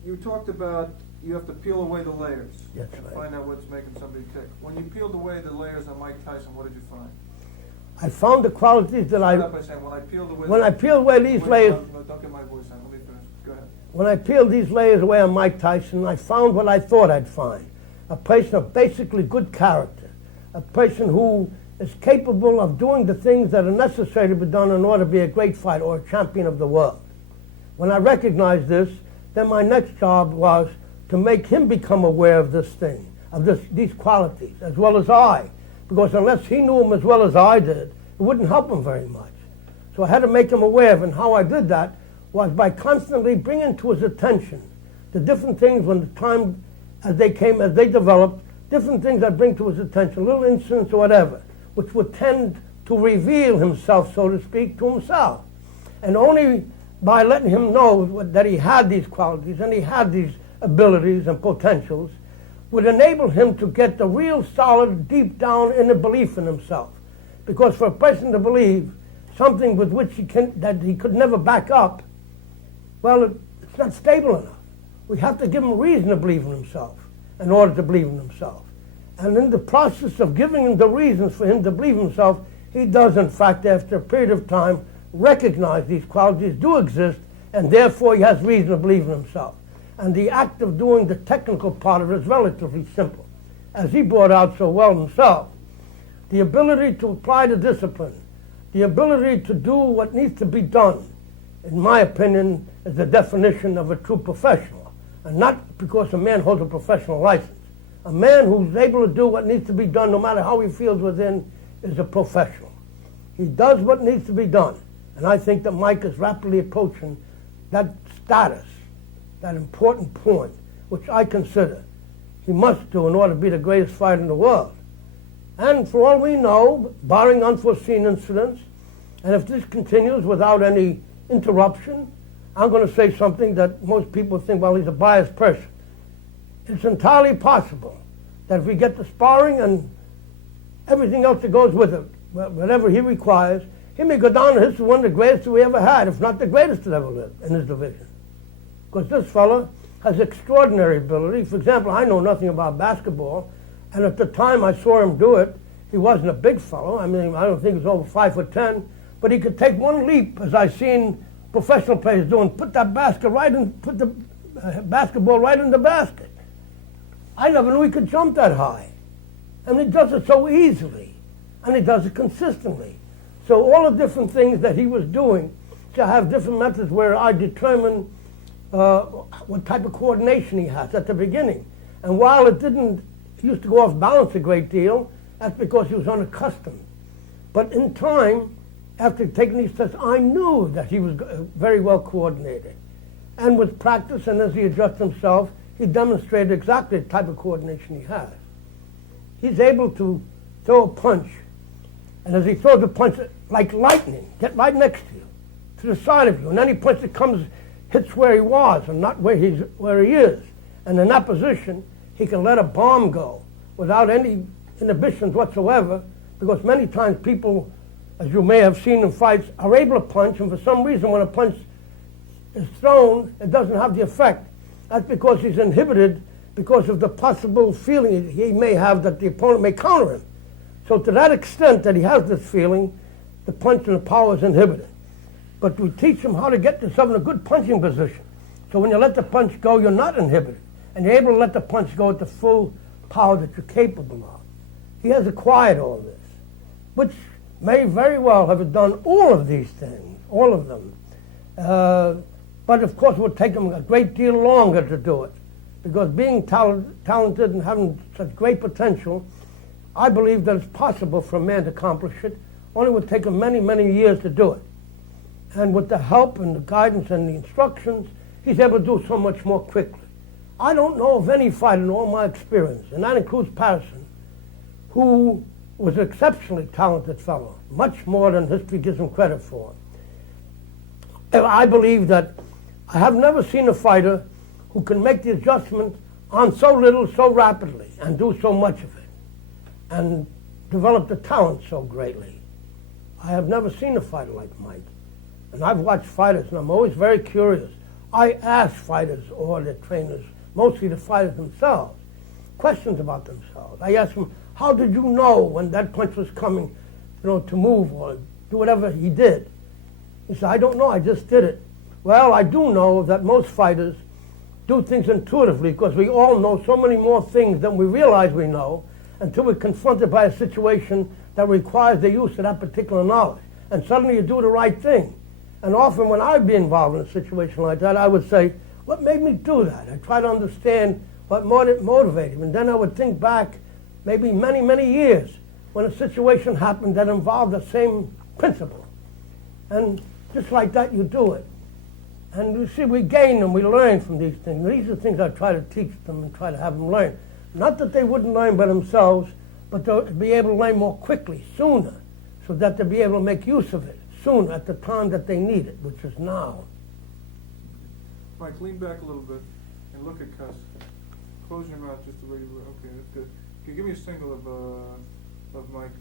You talked about you have to peel away the layers. That's and right. find out what's making somebody tick. When you peeled away the layers on Mike Tyson, what did you find? I found the qualities that Start by saying, when I peeled away when I peeled away these Wait, layers, no, don't get my voice on, let me finish, go ahead. when I peeled these layers away on Mike Tyson, I found what I thought I'd find. A person of basically good character. A person who is capable of doing the things that are necessary to be done in order to be a great fighter or a champion of the world. When I recognized this, then my next job was to make him become aware of this thing, of these qualities, as well as I. Because unless he knew them as well as I did, it wouldn't help him very much. So I had to make him aware of it, and how I did that was by constantly bringing to his attention the different things when the time as they developed, different things that bring to his attention, little incidents or whatever, which would tend to reveal himself, so to speak, to himself. And only by letting him know that he had these qualities and he had these abilities and potentials would enable him to get the real solid, deep down inner belief in himself. Because for a person to believe something with which that he could never back up, well, it's not stable enough. We have to give him reason to believe in himself in order to believe in himself. And in the process of giving him the reasons for him to believe in himself, he does, in fact, after a period of time, recognize these qualities do exist, and therefore he has reason to believe in himself. And the act of doing the technical part of it is relatively simple. As he brought out so well himself, the ability to apply the discipline, the ability to do what needs to be done, in my opinion, is the definition of a true professional. And not because a man holds a professional license. A man who's able to do what needs to be done, no matter how he feels within, is a professional. He does what needs to be done. And I think that Mike is rapidly approaching that status, that important point, which I consider he must do in order to be the greatest fighter in the world. And for all we know, barring unforeseen incidents, and if this continues without any interruption, I'm going to say something that most people think, well, he's a biased person. It's entirely possible that if we get the sparring and everything else that goes with it, whatever he requires, he may go down in history as one of the greatest we ever had, if not the greatest that ever lived in his division. Because this fellow has extraordinary ability. For example, I know nothing about basketball, and at the time I saw him do it, he wasn't a big fellow. I mean, I don't think he was over 5'10", but he could take one leap, as I've seen professional players doing, put the basketball right in the basket. I never knew he could jump that high. And he does it so easily, and he does it consistently. So all the different things that he was doing, to have different methods where I determine what type of coordination he has at the beginning. And while it used to go off balance a great deal, that's because he was unaccustomed. But in time, after taking these tests, I knew that he was very well coordinated. And with practice and as he adjusts himself, he demonstrated exactly the type of coordination he has. He's able to throw a punch, and as he throws the punch, like lightning, get right next to you, to the side of you, and any punch that comes hits where he was and not where he is. And in that position, he can let a bomb go without any inhibitions whatsoever, because many times people, as you may have seen in fights, are able to punch, and for some reason when a punch is thrown, it doesn't have the effect. That's because he's inhibited because of the possible feeling he may have that the opponent may counter him. So to that extent that he has this feeling, the punch and the power is inhibited. But we teach him how to get yourself in a good punching position. So when you let the punch go, you're not inhibited. And you're able to let the punch go at the full power that you're capable of. He has acquired all this, which may very well have done all of these things, all of them. But of course it would take him a great deal longer to do it. Because being talented and having such great potential, I believe that it's possible for a man to accomplish it. Only would take him many, many years to do it. And with the help and the guidance and the instructions, he's able to do so much more quickly. I don't know of any fighter in all my experience, and that includes Patterson, who was an exceptionally talented fellow, much more than history gives him credit for. I believe that I have never seen a fighter who can make the adjustment on so little, so rapidly, and do so much of it, and develop the talent so greatly. I have never seen a fighter like Mike. And I've watched fighters, and I'm always very curious. I ask fighters or their trainers, mostly the fighters themselves, questions about themselves. I ask them, how did you know when that punch was coming, to move or do whatever he did? He said, I don't know, I just did it. Well, I do know that most fighters do things intuitively because we all know so many more things than we realize we know until we're confronted by a situation that requires the use of that particular knowledge. And suddenly you do the right thing. And often when I'd be involved in a situation like that, I would say, what made me do that? I try to understand what motivated him. And then I would think back maybe many, many years when a situation happened that involved the same principle. And just like that, you do it. And you see, we gain them, we learn from these things. These are things I try to teach them and try to have them learn. Not that they wouldn't learn by themselves, but they'll be able to learn more quickly, sooner, so that they'll be able to make use of it sooner, at the time that they need it, which is now. Mike, lean back a little bit and look at Cuss. Close your mouth just the way you were. Okay, that's good. Can you give me a single of Mike,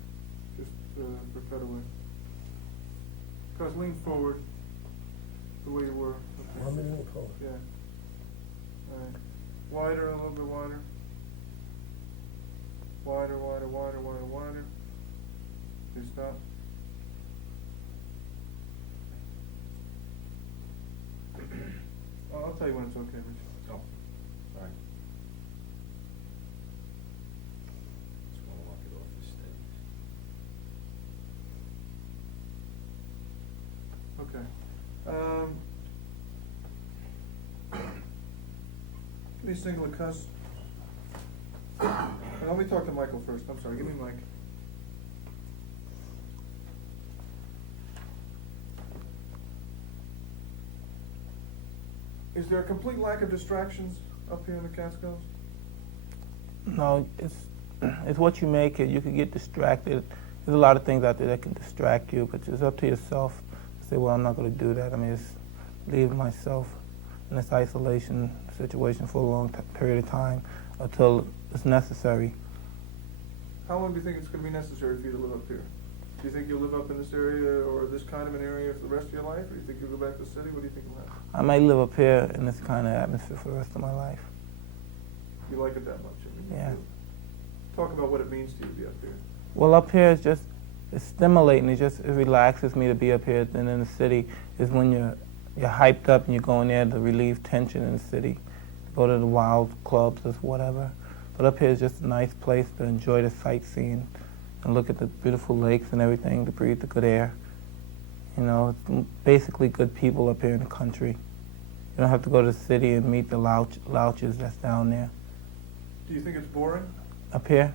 just for cutaway? Cuss, lean forward the way you were. Okay. Want me to lean forward? Yeah. All right. Wider, a little bit wider. Wider, wider, wider, wider, wider. Okay, stop. I'll tell you when it's okay, Rich. Oh, all right. Just want to lock it off the stage. Okay. Give me a single of Cuss. And let me talk to Michael first. I'm sorry, give me Mike. Is there a complete lack of distractions up here in the Catskills? No, it's what you make it. You could get distracted. There's a lot of things out there that can distract you, but it's up to yourself to say, well, I'm not going to do that. I mean, just leave myself in this isolation situation for a long period of time until it's necessary. How long do you think it's going to be necessary for you to live up here? Do you think you'll live up in this area or this kind of an area for the rest of your life, or do you think you'll go back to the city? What do you think will happen? I might live up here in this kind of atmosphere for the rest of my life. You like it that much? I mean, Yeah. Talk about what it means to you to be up here. Well, up here is just, it's stimulating. It relaxes me to be up here. And in the city is when you're hyped up and you go in there to relieve tension in the city. Go to the wild clubs or whatever. But up here is just a nice place to enjoy the sightseeing and look at the beautiful lakes and everything, to breathe the good air. You know, it's basically good people up here in the country. You don't have to go to the city and meet the louches that's down there. Do you think it's boring? Up here?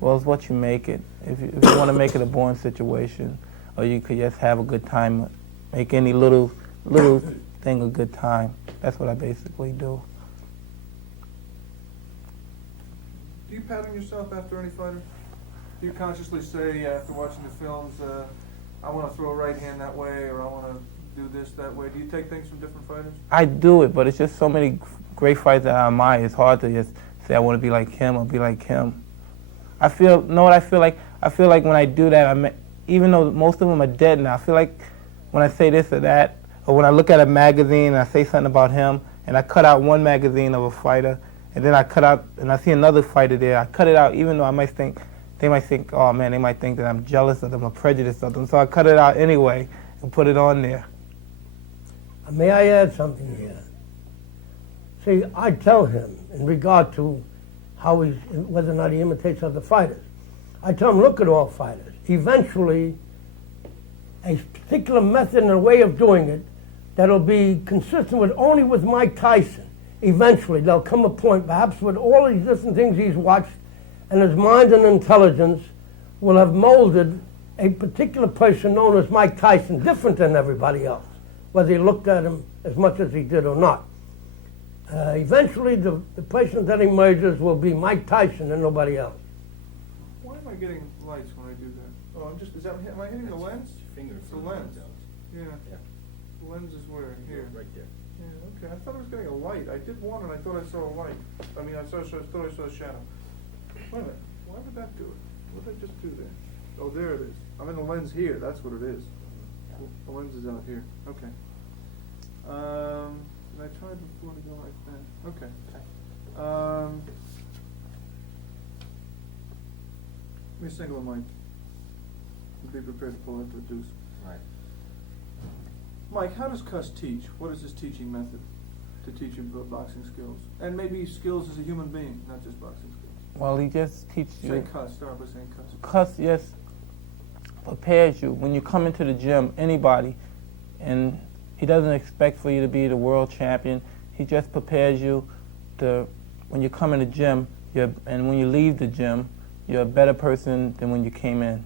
Well, it's what you make it. If you want to make it a boring situation, or you could just have a good time, make any little thing a good time. That's what I basically do. Do you pat on yourself after any fighter? Do you consciously say, after watching the films, I want to throw a right hand that way, or I want to do this that way? Do you take things from different fighters? I do it, but it's just so many great fighters that I admire. It's hard to just say I want to be like him or be like him. I feel like when I do that, even though most of them are dead now, I feel like when I say this or that, or when I look at a magazine and I say something about him, and I cut out one magazine of a fighter, and then I cut out, and I see another fighter there, I cut it out, even though they might think, oh man, they might think that I'm jealous of them or prejudiced of them, so I cut it out anyway and put it on there. May I add something here? See, I tell him in regard to how whether or not he imitates other fighters. I tell him, look at all fighters. Eventually, a particular method and a way of doing it that'll be consistent only with Mike Tyson. Eventually, there'll come a point, perhaps with all these different things he's watched, and his mind and intelligence will have molded a particular person known as Mike Tyson, different than everybody else, whether he looked at him as much as he did or not. Eventually, the person that emerges will be Mike Tyson and nobody else. Why am I getting lights when I do that? Oh, am I hitting the lens? Your finger. It's the lens. Yeah. Yeah. The lens is where? Here. Right there. Yeah, okay. I thought I was getting a light. I did one and I thought I saw a light. I mean, I thought I saw a shadow. Wait a minute. Why would that do it? What did I just do there? Oh, there it is. I'm in the lens here. That's what it is. The lens is out here. Okay. Did I try before to go like that? Okay. Give me a single of Mike. Be prepared to pull into a deuce. Right. Mike, how does Cuss teach? What is his teaching method to teach you boxing skills? And maybe skills as a human being, not just boxing skills. Well, he just teaches Say you. Cuss. Start by saying Cuss. Cuss just prepares you. When you come into the gym, anybody, and he doesn't expect for you to be the world champion. He just prepares you to, when you come in the gym, and when you leave the gym, you're a better person than when you came in.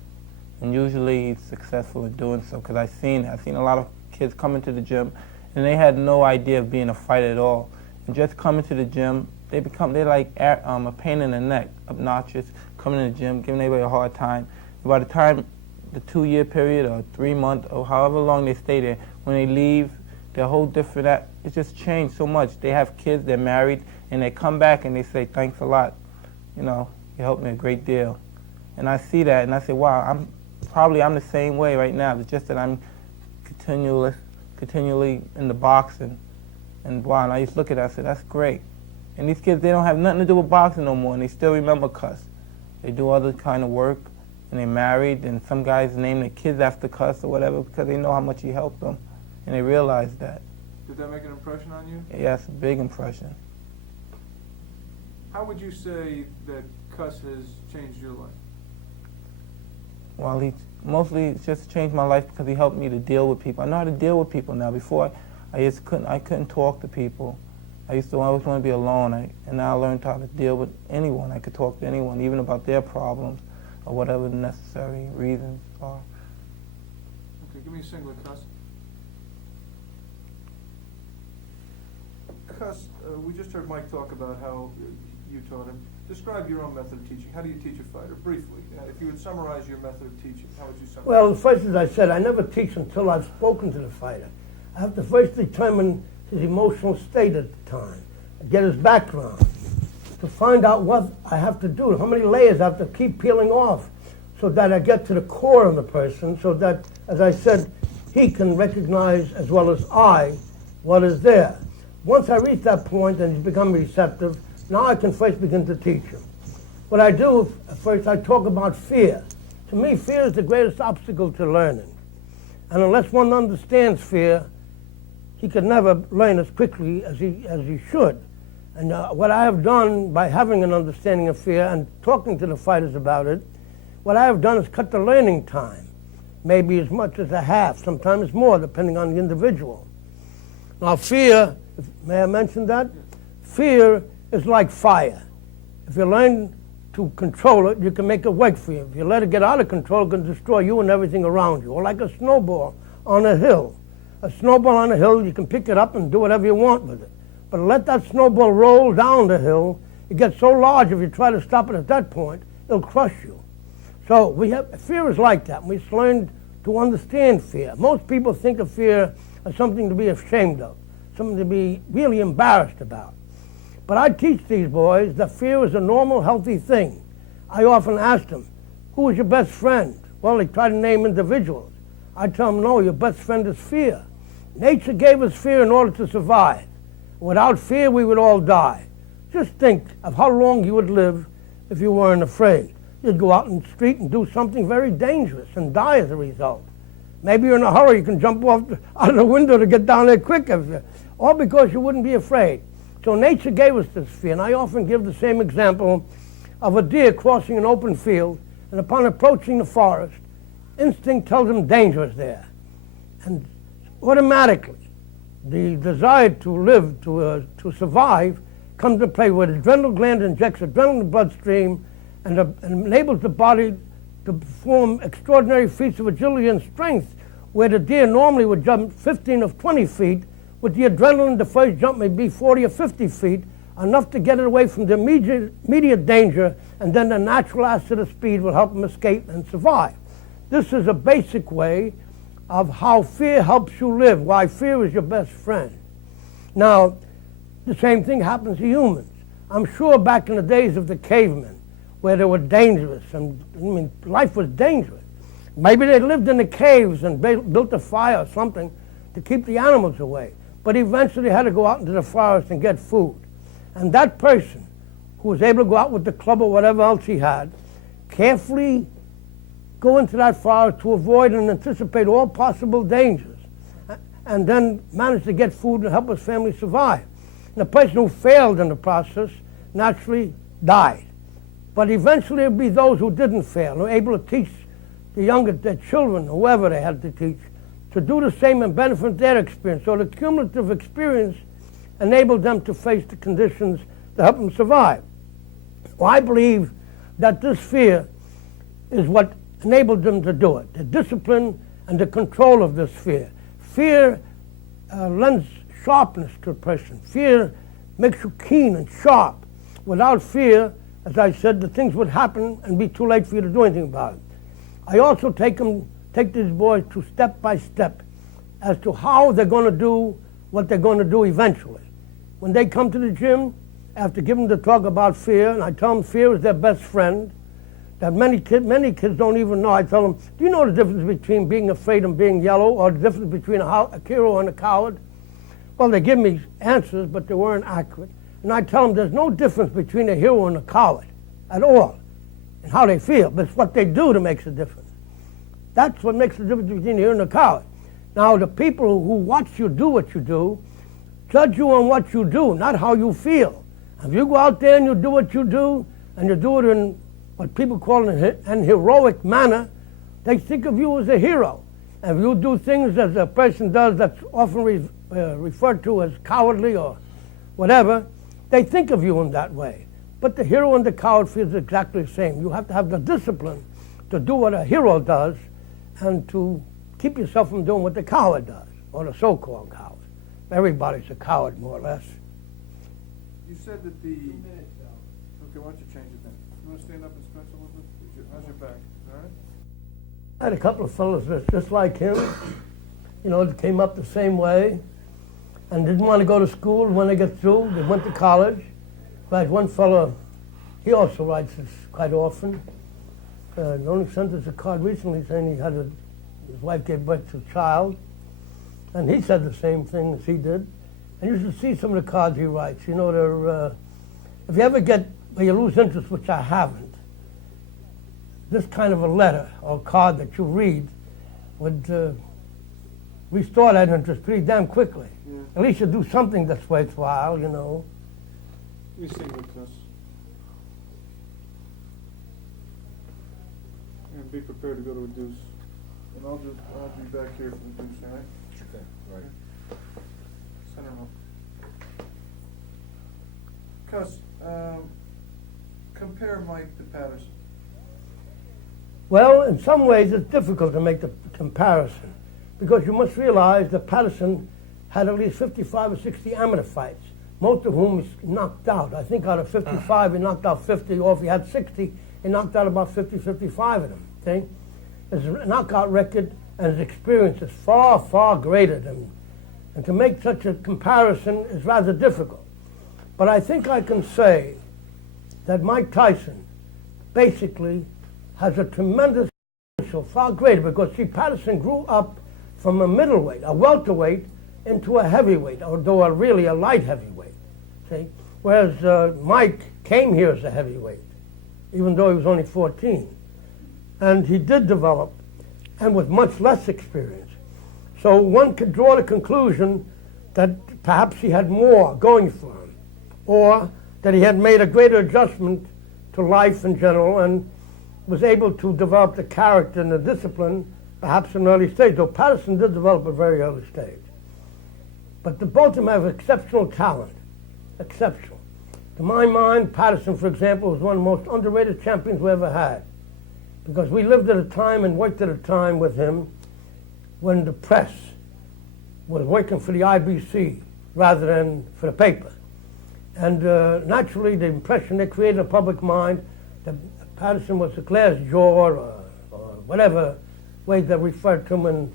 And usually he's successful in doing so, because I've seen a lot of kids come into the gym and they had no idea of being a fighter at all. And just coming to the gym, they're like a pain in the neck, obnoxious, coming to the gym, giving everybody a hard time. And by the time the 2-year period or 3 month or however long they stay there, when they leave, they're a whole different, it's just changed so much. They have kids, they're married, and they come back and they say, thanks a lot. You know, you helped me a great deal. And I see that and I say, wow, I'm the same way right now. It's just that I'm continually in the boxing. And wow, and I used to look at that and say, that's great. And these kids, they don't have nothing to do with boxing no more, and they still remember cuss. They do other kind of work, and they're married, and some guys name their kids after cuss or whatever because they know how much he helped them, and they realize that. Did that make an impression on you? Yes, a big impression. How would you say that cuss has changed your life? Well, mostly it's just changed my life because he helped me to deal with people. I know how to deal with people now. Before, I couldn't talk to people. I used to always want to be alone, and now I learned how to deal with anyone. I could talk to anyone, even about their problems or whatever the necessary reasons are. Okay, give me a single cuss. Cuss, we just heard Mike talk about how you taught him. Describe your own method of teaching. How do you teach a fighter, briefly? If you would summarize your method of teaching, how would you summarize? Well, first, as I said, I never teach until I've spoken to the fighter. I have to first determine his emotional state at the time, get his background, to find out what I have to do, how many layers I have to keep peeling off so that I get to the core of the person, so that, as I said, he can recognize as well as I what is there. Once I reach that point and he's become receptive, now I can first begin to teach him. What I do, first I talk about fear. To me, fear is the greatest obstacle to learning. And unless one understands fear, he could never learn as quickly as he should. And what I have done by having an understanding of fear and talking to the fighters about it, what I have done is cut the learning time, maybe as much as a half, sometimes more, depending on the individual. Now fear, may I mention that? Fear is like fire. If you learn to control it, you can make it work for you. If you let it get out of control, it can destroy you and everything around you. Or like a snowball on a hill. A snowball on a hill, you can pick it up and do whatever you want with it. But let that snowball roll down the hill, it gets so large if you try to stop it at that point, it'll crush you. So fear is like that. We've learned to understand fear. Most people think of fear as something to be ashamed of, something to be really embarrassed about. But I teach these boys that fear is a normal, healthy thing. I often ask them, who is your best friend? Well, they try to name individuals. I tell them, no, your best friend is fear. Nature gave us fear in order to survive. Without fear, we would all die. Just think of how long you would live if you weren't afraid. You'd go out in the street and do something very dangerous and die as a result. Maybe you're in a hurry, you can jump out of the window to get down there quick, all because you wouldn't be afraid. So nature gave us this fear, and I often give the same example of a deer crossing an open field, and upon approaching the forest, instinct tells him danger is there. And automatically, the desire to live, to survive, comes to play where the adrenal gland injects adrenaline in the bloodstream and enables the body to perform extraordinary feats of agility and strength, where the deer normally would jump 15 or 20 feet. With the adrenaline, the first jump may be 40 or 50 feet, enough to get it away from the immediate danger, and then the natural asset of speed will help them escape and survive. This is a basic way of how fear helps you live, why fear is your best friend. Now, the same thing happens to humans. I'm sure back in the days of the cavemen, where they were dangerous, and life was dangerous. Maybe they lived in the caves and built a fire or something to keep the animals away. But eventually had to go out into the forest and get food. And that person who was able to go out with the club or whatever else he had, carefully go into that forest to avoid and anticipate all possible dangers, and then manage to get food and help his family survive. And the person who failed in the process naturally died. But eventually it would be those who didn't fail, who were able to teach their children, whoever they had to teach, to do the same and benefit their experience. So the cumulative experience enabled them to face the conditions to help them survive. Well, I believe that this fear is what enabled them to do it, the discipline and the control of this fear. Fear lends sharpness to a person. Fear makes you keen and sharp. Without fear, as I said, the things would happen and be too late for you to do anything about it. I also take these boys to step by step as to how they're going to do what they're going to do eventually. When they come to the gym, after giving them the talk about fear, and I tell them fear is their best friend, that many kids don't even know. I tell them, do you know the difference between being afraid and being yellow, or the difference between a hero and a coward? Well, they give me answers, but they weren't accurate. And I tell them there's no difference between a hero and a coward at all in how they feel, but it's what they do that makes a difference. That's what makes the difference between a hero and a coward. Now, the people who watch you do what you do judge you on what you do, not how you feel. If you go out there and you do what you do, and you do it in what people call an heroic manner, they think of you as a hero. And if you do things as a person does that's often referred to as cowardly or whatever, they think of you in that way. But the hero and the coward feels exactly the same. You have to have the discipline to do what a hero does and to keep yourself from doing what the coward does, or the so-called coward. Everybody's a coward, more or less. You said that the... Okay, why don't you change it then? You want to stand up and stretch a little bit? How's your back? All right? I had a couple of fellows that just like him, that came up the same way and didn't want to go to school. When they get through, they went to college. In fact, one fellow, he also writes this quite often. He only sent us a card recently saying his wife gave birth to a child. And he said the same thing as he did. And you should see some of the cards he writes. If you ever get where you lose interest, which I haven't, this kind of a letter or card that you read would restore that interest pretty damn quickly. Yeah. At least you do something that's worthwhile, You sing with us. And be prepared to go to a deuce. And I'll be back here for the deuce, all right? Okay, right. Center home. Cuz, compare Mike to Patterson. Well, in some ways it's difficult to make the comparison because you must realize that Patterson had at least 55 or 60 amateur fights, most of whom he knocked out. I think out of 55 he knocked out 50, or if he had 60, he knocked out about 50, 55 of them. Okay? His knockout record and his experience is far, far greater than, and to make such a comparison is rather difficult. But I think I can say that Mike Tyson basically has a tremendous potential, far greater, because Patterson grew up from a middleweight, a welterweight, into a heavyweight, although really a light heavyweight. See? Whereas Mike came here as a heavyweight, even though he was only 14. And he did develop, and with much less experience. So one could draw the conclusion that perhaps he had more going for him, or that he had made a greater adjustment to life in general and was able to develop the character and the discipline perhaps in an early stage, though Patterson did develop at a very early stage. But both of them have exceptional talent, exceptional. To my mind, Patterson, for example, was one of the most underrated champions we ever had, because we lived at a time and worked at a time with him when the press was working for the IBC rather than for the paper. And naturally, the impression they created in the public mind that Patterson was a glass jaw or whatever way they referred to him in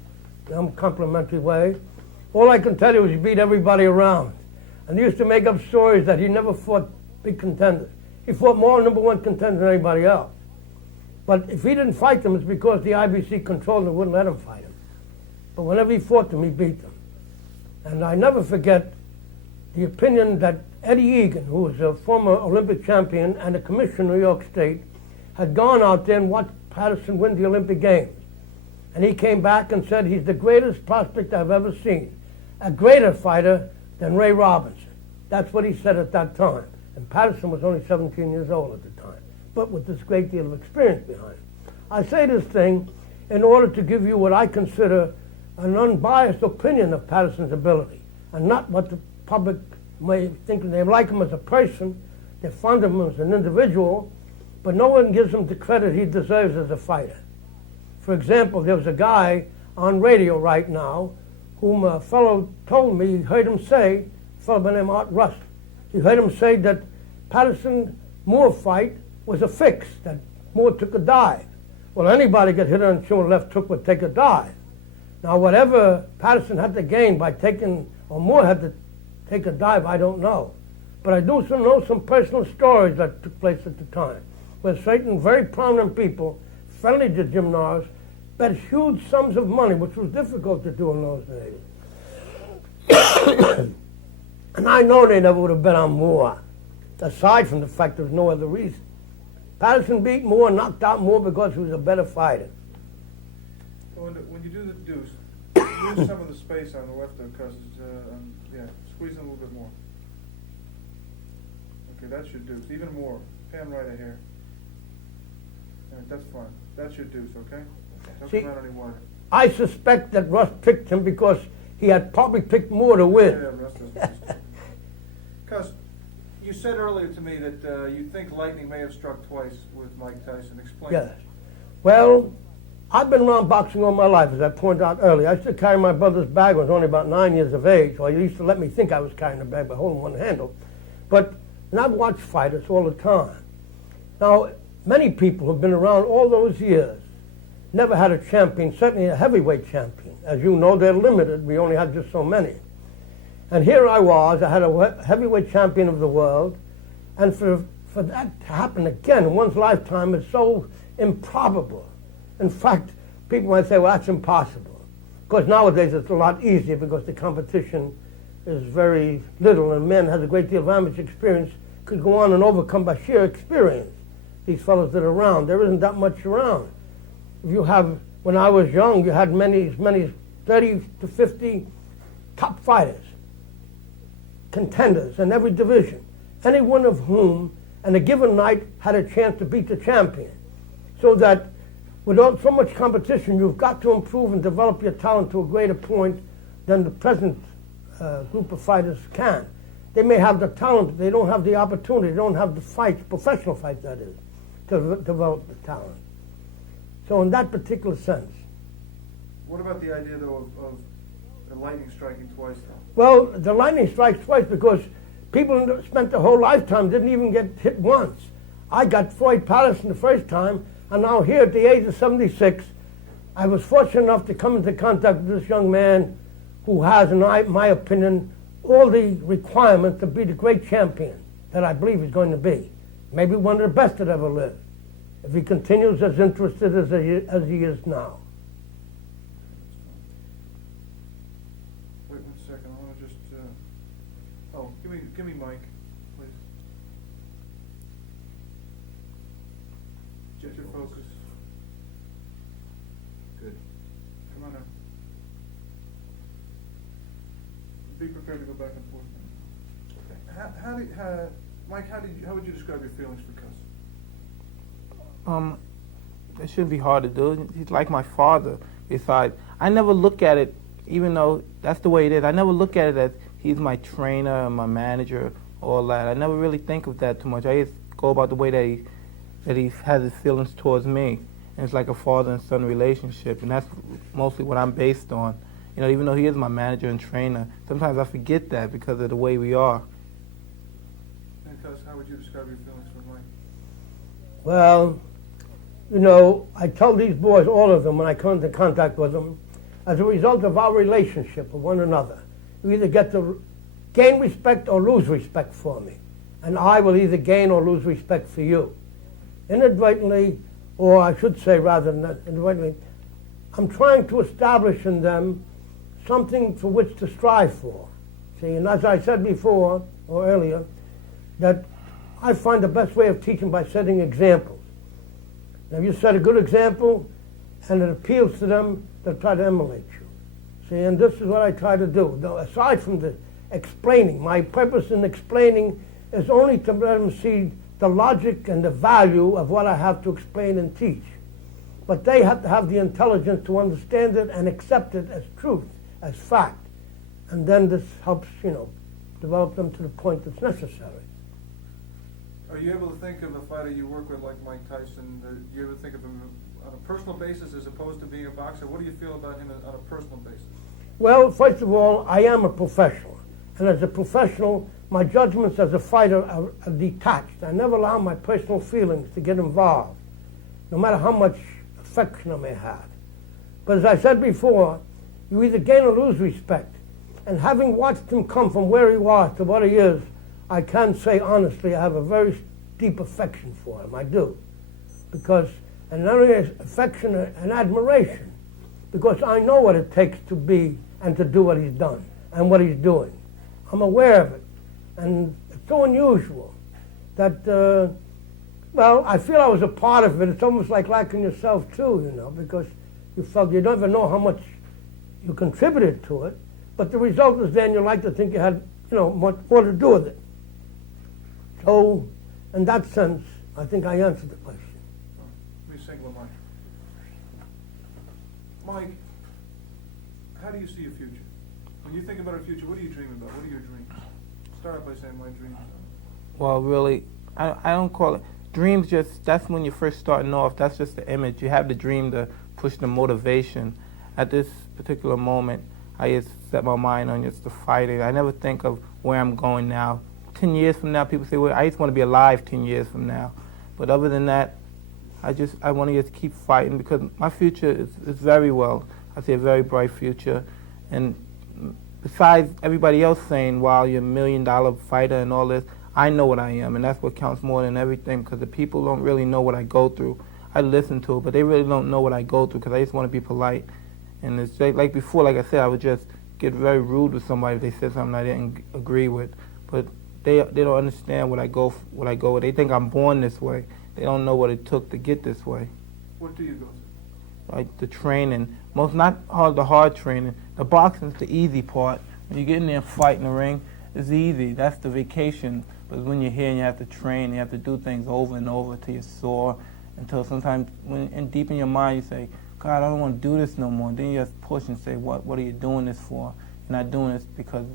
some complimentary way. All I can tell you is he beat everybody around. And they used to make up stories that he never fought big contenders. He fought more number one contenders than anybody else. But if he didn't fight them, it's because the IBC controlled him and wouldn't let him fight him. But whenever he fought them, he beat them. And I never forget the opinion that Eddie Egan, who was a former Olympic champion and a commissioner in New York State, had gone out there and watched Patterson win the Olympic Games. And he came back and said he's the greatest prospect I've ever seen, a greater fighter than Ray Robinson. That's what he said at that time. And Patterson was only 17 years old at the time, but with this great deal of experience behind him. I say this thing in order to give you what I consider an unbiased opinion of Patterson's ability, and not what the public may think. They like him as a person, they're fond of him as an individual, but no one gives him the credit he deserves as a fighter. For example, there's a guy on radio right now whom a fellow told me, he heard him say, a fellow by the name of Art Rust, he heard him say that Patterson-Moore fight was a fix, that Moore took a dive. Well, anybody get hit on the chin with a left hook would take a dive. Now, whatever Patterson had to gain by taking, or Moore had to take a dive, I don't know. But I do know some personal stories that took place at the time, where certain very prominent people, friendly to Jim Norris, bet huge sums of money, which was difficult to do in those days. And I know they never would have bet on Moore, aside from the fact there was no other reason. Patterson beat Moore, knocked out Moore because he was a better fighter. So when you do the deuce, use some of the space on the left there, because yeah, squeeze in a little bit more. Okay, that's your deuce. Even more. Pan right here. All right, that's fine. That's your deuce, okay? Don't See, come out any wider. I suspect that Russ picked him because he had probably picked Moore to win. Yeah, the rest of it. Because you said earlier to me that you think lightning may have struck twice with Mike Tyson. Explain. Yes. Well, I've been around boxing all my life, as I pointed out earlier. I used to carry my brother's bag when I was only about 9 years of age. Well, he used to let me think I was carrying the bag by holding one handle. And I've watched fighters all the time. Now, many people who've been around all those years never had a champion, certainly a heavyweight champion. As you know, they're limited. We only had just so many. And here I was, I had a heavyweight champion of the world, and for that to happen again in one's lifetime is so improbable. In fact, people might say, well, that's impossible. Of course, nowadays it's a lot easier because the competition is very little, and men has a great deal of amateur experience, could go on and overcome by sheer experience. These fellows that are around, there isn't that much around. If you have, when I was young, you had as many as 30 to 50 top fighters, contenders in every division, any one of whom, on a given night, had a chance to beat the champion. So that without so much competition, you've got to improve and develop your talent to a greater point than the present group of fighters can. They may have the talent, but they don't have the opportunity, they don't have the fights, professional fights that is, to develop the talent. So in that particular sense. What about the idea, though, of the lightning striking twice, though? Well, the lightning strikes twice because people who spent their whole lifetime didn't even get hit once. I got Floyd Patterson the first time, and now here at the age of 76, I was fortunate enough to come into contact with this young man who has, in my opinion, all the requirements to be the great champion that I believe he's going to be. Maybe one of the best that ever lived, if he continues as interested as he is now. Wait 1 second. I want to just. Give me Mike, please. Get your focus. Good. Come on now. Be prepared to go back and forth. Okay. Mike, how would you describe your feelings for Cuss? It shouldn't be hard to do. He's like my father. Besides, I never look at it, even though that's the way it is, I never look at it as he's my trainer, my manager, all that. I never really think of that too much. I just go about the way that he has his feelings towards me. And it's like a father and son relationship, and that's mostly what I'm based on. You know, even though he is my manager and trainer, sometimes I forget that because of the way we are. And Cuss, how would you describe your feelings for Mike? Well, you know, I tell these boys, all of them, when I come into contact with them, as a result of our relationship with one another, you either get to gain respect or lose respect for me. And I will either gain or lose respect for you. Inadvertently, or I should say rather than inadvertently, I'm trying to establish in them something for which to strive for. See, and as I said before, or earlier, that I find the best way of teaching by setting examples. Now, you set a good example, and it appeals to them, they'll try to emulate you. See, and this is what I try to do. Now, aside from the explaining, my purpose in explaining is only to let them see the logic and the value of what I have to explain and teach. But they have to have the intelligence to understand it and accept it as truth, as fact. And then this helps, you know, develop them to the point that's necessary. Are you able to think of a fighter you work with like Mike Tyson? Do you ever think of him on a personal basis as opposed to being a boxer? What do you feel about him on a personal basis? Well, first of all, I am a professional. And as a professional, my judgments as a fighter are detached. I never allow my personal feelings to get involved, no matter how much affection I may have. But as I said before, you either gain or lose respect. And having watched him come from where he was to what he is, I can say honestly I have a very deep affection for him. I do. Because, and not only affection and admiration, because I know what it takes to be and to do what he's done and what he's doing. I'm aware of it. And it's so unusual that, well, I feel I was a part of it. It's almost like liking yourself too, you know, because you felt you don't even know how much you contributed to it, but the result is then you like to think you had, you know, much more to do with it. So, in that sense, I think I answered the question. Let me single Mike. Mike, how do you see your future? When you think about a future, what do you dream about? What are your dreams? Start out by saying my dreams. Well, really, I don't call it dreams. Just that's when you're first starting off. That's just the image. You have the dream to push the motivation. At this particular moment, I just set my mind on just the fighting. I never think of where I'm going now. 10 years from now, people say, well, I just want to be alive 10 years from now. But other than that, I want to just keep fighting because my future is very well. I see a very bright future. And besides everybody else saying, wow, you're $1 million fighter and all this, I know what I am, and that's what counts more than everything because the people don't really know what I go through. I listen to it, but they really don't know what I go through because I just want to be polite. And it's like before, like I said, I would just get very rude with somebody if they said something I didn't agree with. But they don't understand what I go with. They think I'm born this way. They don't know what it took to get this way. What do you go through? Like the training, the hard training. The boxing's the easy part. When you get in there and fight in the ring, it's easy. That's the vacation. But when you're here and you have to train, you have to do things over and over till you're sore, until sometimes deep in your mind you say, God, I don't want to do this no more. Then you just push and say, what are you doing this for? You're not doing this because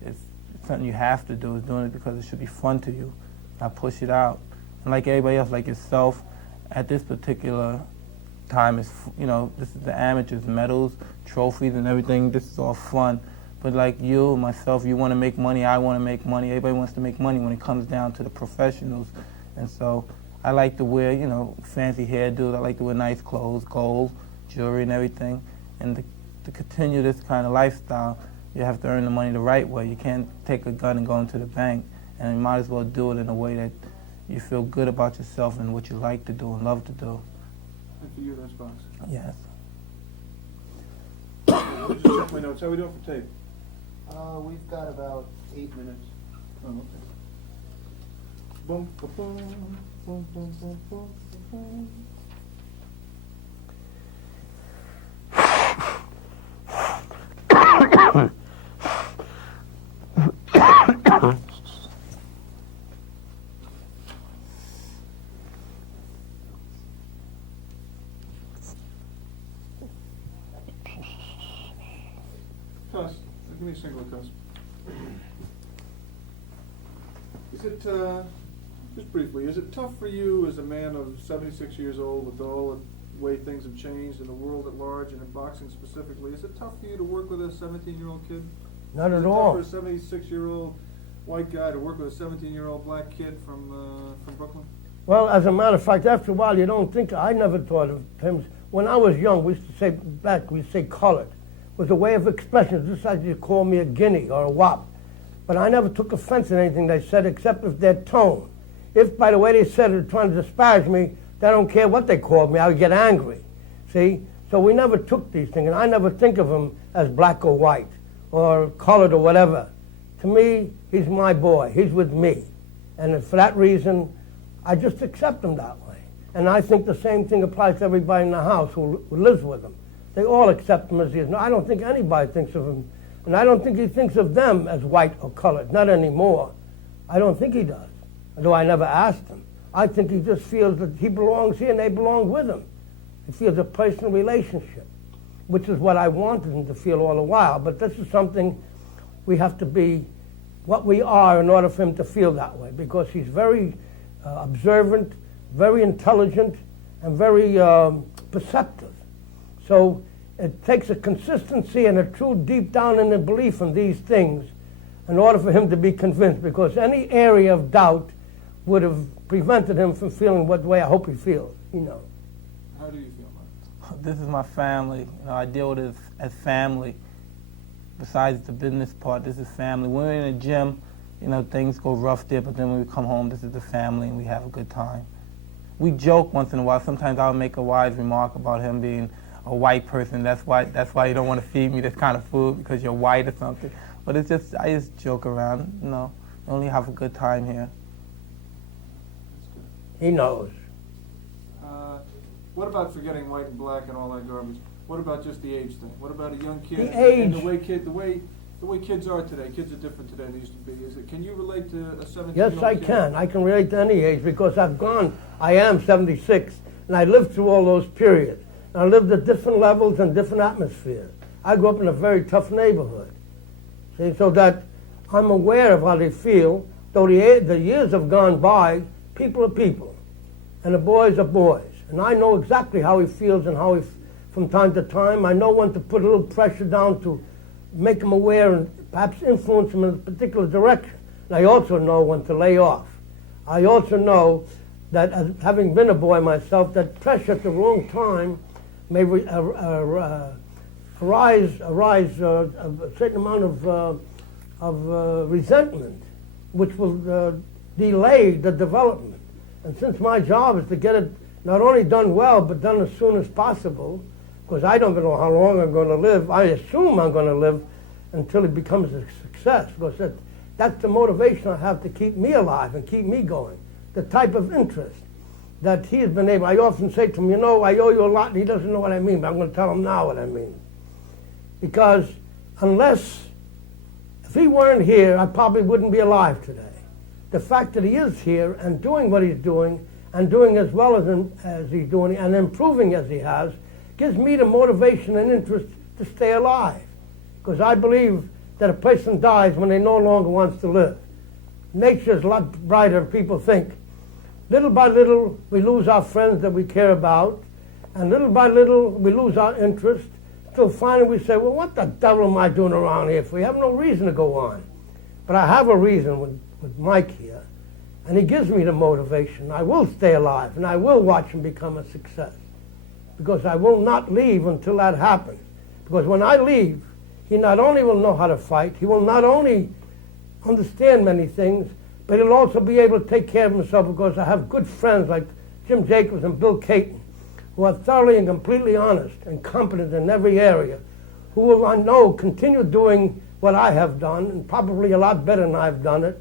it's something you have to do. It's doing it because it should be fun to you. I push it out. And like everybody else, like yourself, at this particular time, this is the amateurs, medals, trophies, and everything. This is all fun. But like you, myself, you want to make money, I want to make money. Everybody wants to make money when it comes down to the professionals. And so I like to wear, fancy hairdos. I like to wear nice clothes, gold, jewelry, and everything. And to continue this kind of lifestyle, you have to earn the money the right way. You can't take a gun and go into the bank. And you might as well do it in a way that you feel good about yourself and what you like to do and love to do. And for you, that's boxing. Yes. Just check my notes. How are we doing for tape? We've got about 8 minutes. Oh, okay. Boom, boom, boom, boom, boom, boom, boom, boom. Cuss. Give me a single cuss. Is it, just briefly, is it tough for you as a man of 76 years old with all the way things have changed in the world at large and in boxing specifically, is it tough for you to work with a 17-year-old kid? Not Is at it all. tough for a 76-year-old white guy to work with a 17-year-old black kid from Brooklyn? Well, as a matter of fact, after a while, you don't think, I never thought of him. When I was young, we used to say, we used to say colored. It was a way of expression, just like you call me a guinea or a wop. But I never took offense in anything they said, except if their tone. If, by the way they said it, trying to disparage me, they don't care what they called me, I would get angry. See? So we never took these things, and I never think of him as black or white, or colored or whatever. To me, he's my boy. He's with me. And for that reason, I just accept him that way. And I think the same thing applies to everybody in the house who lives with him. They all accept him as he is. No, I don't think anybody thinks of him, and I don't think he thinks of them as white or colored, not anymore. I don't think he does, although I never asked him. I think he just feels that he belongs here and they belong with him. He feels a personal relationship, which is what I wanted him to feel all the while. But this is something we have to be what we are in order for him to feel that way, because he's very observant, very intelligent, and very perceptive. So it takes a consistency and a true deep down in the belief in these things in order for him to be convinced, because any area of doubt would have prevented him from feeling what way I hope he feels, you know. How do you feel, Mike? This is my family. You know, I deal with it as family. Besides the business part, this is family. When we're in the gym, you know, things go rough there, but then when we come home, this is the family, and we have a good time. We joke once in a while. Sometimes I'll make a wise remark about him being a white person. That's why you don't want to feed me this kind of food, because you're white or something. But it's just, I just joke around. You know, we only have a good time here. He knows. What about forgetting white and black and all that garbage? What about just the age thing? What about a young kid? The And age. the way kids are today. Kids are different today than they used to be. Can you relate to a 17-year-old Yes, I kid? can. I can relate to any age, because I am 76, and I lived through all those periods. And I lived at different levels and different atmospheres. I grew up in a very tough neighborhood. See, so that I'm aware of how they feel. Though the years have gone by, people are people, and the boys are boys. And I know exactly how he feels and how from time to time, I know when to put a little pressure down to make him aware and perhaps influence him in a particular direction. And I also know when to lay off. I also know that, as having been a boy myself, that pressure at the wrong time may arise a certain amount of resentment, which will delay the development. And since my job is to get it not only done well, but done as soon as possible, because I don't know how long I'm going to live. I assume I'm going to live until it becomes a success, because that's the motivation I have to keep me alive and keep me going. The type of interest that he has been able. I often say to him, you know, I owe you a lot, and he doesn't know what I mean, but I'm going to tell him now what I mean. Because if he weren't here, I probably wouldn't be alive today. The fact that he is here and doing what he's doing, and doing as well as he's doing, and improving as he has, gives me the motivation and interest to stay alive. Because I believe that a person dies when they no longer wants to live. Nature is a lot brighter than people think. Little by little, we lose our friends that we care about, and little by little, we lose our interest, till finally we say, well, what the devil am I doing around here for? We have no reason to go on. But I have a reason with Mike here, and he gives me the motivation. I will stay alive, and I will watch him become a success, because I will not leave until that happens. Because when I leave, he not only will know how to fight, he will not only understand many things, but he'll also be able to take care of himself, because I have good friends like Jim Jacobs and Bill Caton, who are thoroughly and completely honest and competent in every area, who will, I know, continue doing what I have done, and probably a lot better than I've done it.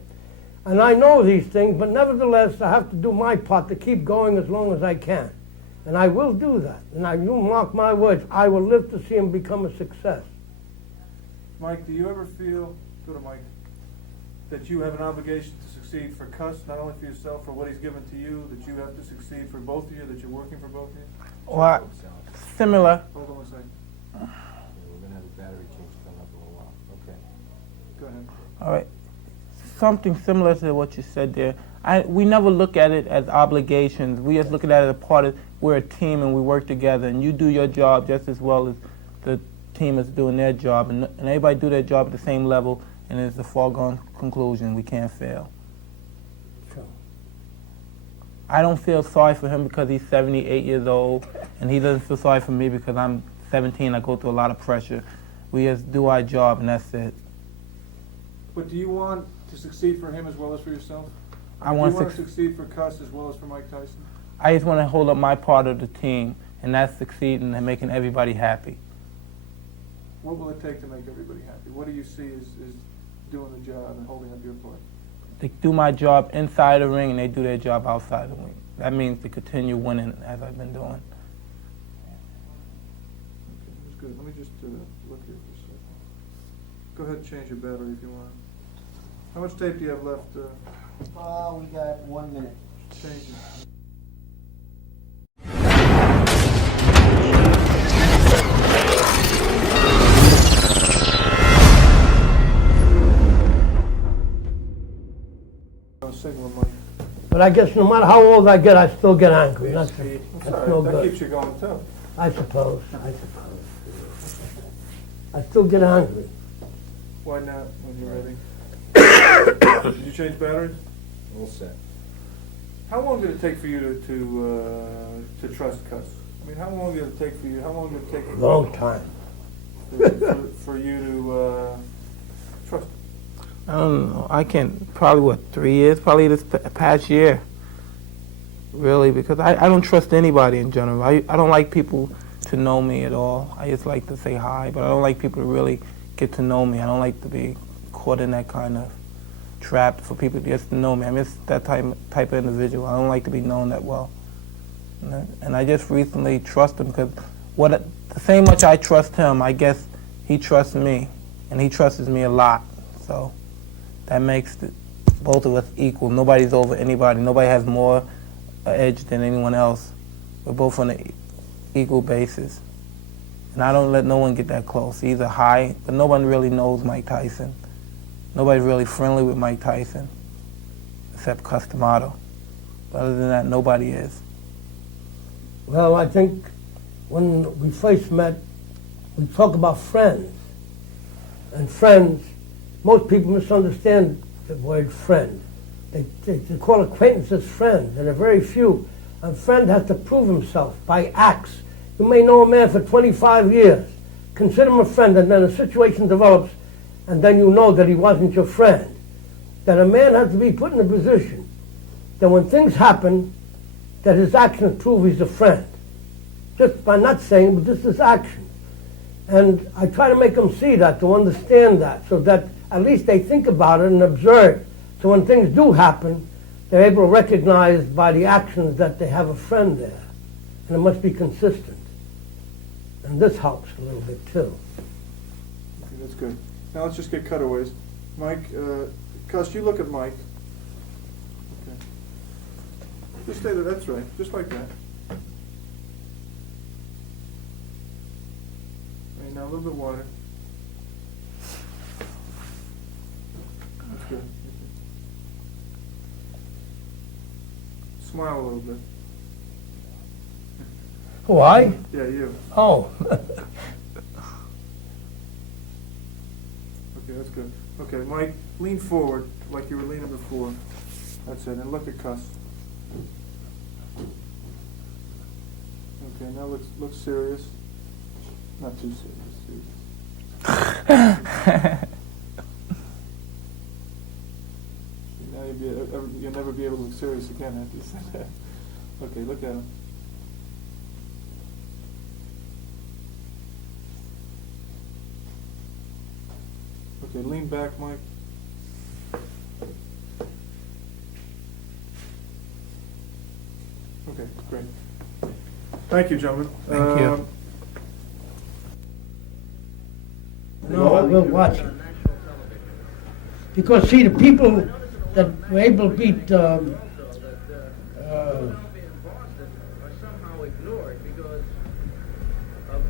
And I know these things, but nevertheless, I have to do my part to keep going as long as I can. And I will do that. And you mark my words, I will live to see him become a success. Mike, do you ever feel, go to Mike, that you have an obligation to succeed for Cuss, not only for yourself, for what he's given to you, that you have to succeed for both of you, that you're working for both of you? Well, similar. Hold on a second. Yeah, we're gonna have a battery change coming up in a little while. Okay. Go ahead. All right. Something similar to what you said there. We never look at it as obligations. We just look at it as a part of, we're a team and we work together, and you do your job just as well as the team is doing their job, and everybody do their job at the same level, and it's a foregone conclusion. We can't fail. Sure. I don't feel sorry for him because he's 78 years old, and he doesn't feel sorry for me because I'm 17. I go through a lot of pressure. We just do our job, and that's it. But do you want to succeed for him as well as for yourself? I Do want you to want to succeed for Cuss as well as for Mike Tyson? I just want to hold up my part of the team, and that's succeeding and making everybody happy. What will it take to make everybody happy? What do you see as doing the job and holding up your part? They do my job inside the ring, and they do their job outside the ring. That means to continue winning as I've been doing. Okay, that's good. Let me just look here for a second. Go ahead and change your battery if you want. How much tape do you have left? We got 1 minute. Change it. Signal, Mike. But I guess no matter how old I get, I still get angry. That's That's no all right. That good. keeps you going too. I suppose. I still get angry. Why not, when you're ready? Did you change batteries? All set. How long did it take for you to trust Cuss? I mean, how long did it take for you, how long did it take Long time. for you to trust him? I don't know. I can't, probably 3 years, probably this past year. Really, because I don't trust anybody in general. I don't like people to know me at all. I just like to say hi, but I don't like people to really get to know me. I don't like to be caught in that kind of trap for people just to know me. I'm just that type of individual. I don't like to be known that well. And I just recently trust him because the same much I trust him, I guess he trusts me, and he trusts me a lot. So that makes both of us equal. Nobody's over anybody. Nobody has more edge than anyone else. We're both on an equal basis. And I don't let no one get that close. He's a high, but no one really knows Mike Tyson. Nobody's really friendly with Mike Tyson, except Customato. But other than that, nobody is. Well, I think when we first met, we talk about friends. And friends, most people misunderstand the word friend. They call acquaintances friends, and there are very few. A friend has to prove himself by acts. You may know a man for 25 years, consider him a friend, and then a situation develops, and then you know that he wasn't your friend. That a man has to be put in a position that when things happen, that his actions prove he's a friend. Just by not saying it, but just his actions. And I try to make them see that, to understand that, so that at least they think about it and observe. So when things do happen, they're able to recognize by the actions that they have a friend there. And it must be consistent. And this helps a little bit too. Okay, that's good. Now let's just get cutaways. Mike, Cuss, you look at Mike. Okay. Just stay there, that's right, just like that. Okay, now a little bit wider. That's good. Smile a little bit. Why? Yeah, you. Oh. Okay, that's good. Okay, Mike, lean forward like you were leaning before. That's it, and look at Cuss. Okay, now look serious. Not too serious. Now you'll never be able to look serious again after you said that. Okay, look at him. Okay, lean back, Mike. Okay, great. Thank you, gentlemen. Thank you. No, I will watch it. Because, see, the people that were able to beat what's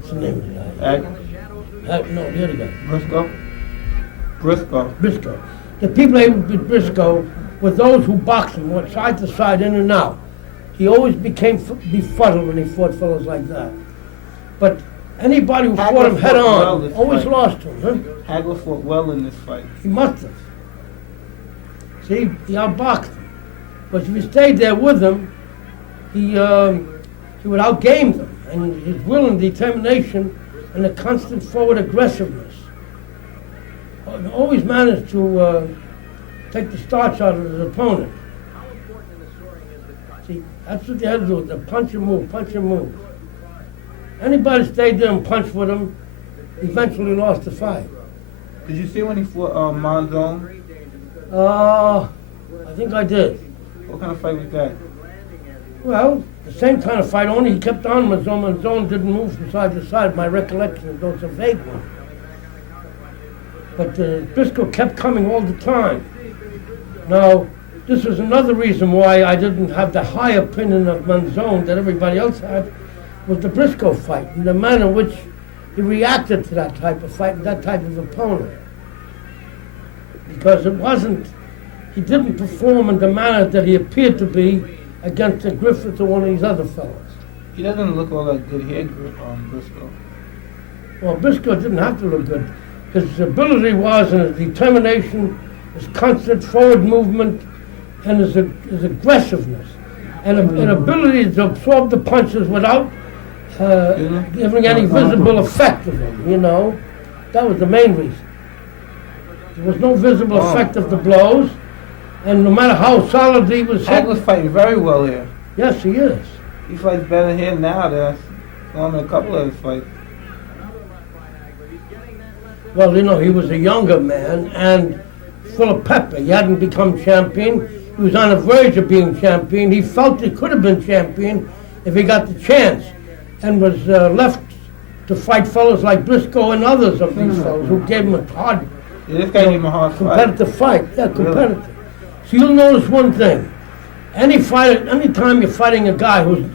the name of the guy? No, the other guy. Briscoe. The people able to beat Briscoe were those who boxed him, went side to side, in and out. He always became befuddled when he fought fellows like that. But anybody who fought him head on always lost to him, huh? Hagler fought well in this fight. He must have. See, he outboxed him. But if he stayed there with him, he would outgame them. And his will and determination and the constant forward aggressiveness always managed to take the starch out of his opponent. See, that's what they had to do, the punch and move, punch and move. Anybody stayed there and punched with him, eventually lost the fight. Did you see when he fought Monzon? I think I did. What kind of fight was that? Well, the same kind of fight, only he kept on Monzon. Monzon didn't move from side to side. My recollection is those are vague ones. But Briscoe kept coming all the time. Now, this was another reason why I didn't have the high opinion of Monzon that everybody else had, was the Briscoe fight, and the manner in which he reacted to that type of fight and that type of opponent. Because he didn't perform in the manner that he appeared to be against the Griffith or one of these other fellows. He doesn't look all that good here, Briscoe. Well, Briscoe didn't have to look good. His ability was, and his determination, his constant forward movement, and his aggressiveness, and an ability to absorb the punches without giving any visible effect of them, you know. That was the main reason. There was no visible effect of the blows, and no matter how solid he was hit, Hagler's fighting very well here. yes, he is. He fights better here now than in a couple of his fights. Well, you know, he was a younger man and full of pepper. He hadn't become champion. He was on the verge of being champion. He felt he could have been champion if he got the chance, and was left to fight fellows like Briscoe and others of these fellows who gave him a hard, Yeah, this guy gave him a hard fight. competitive fight. Yeah, competitive. So you'll notice one thing. Any time you're fighting a guy who's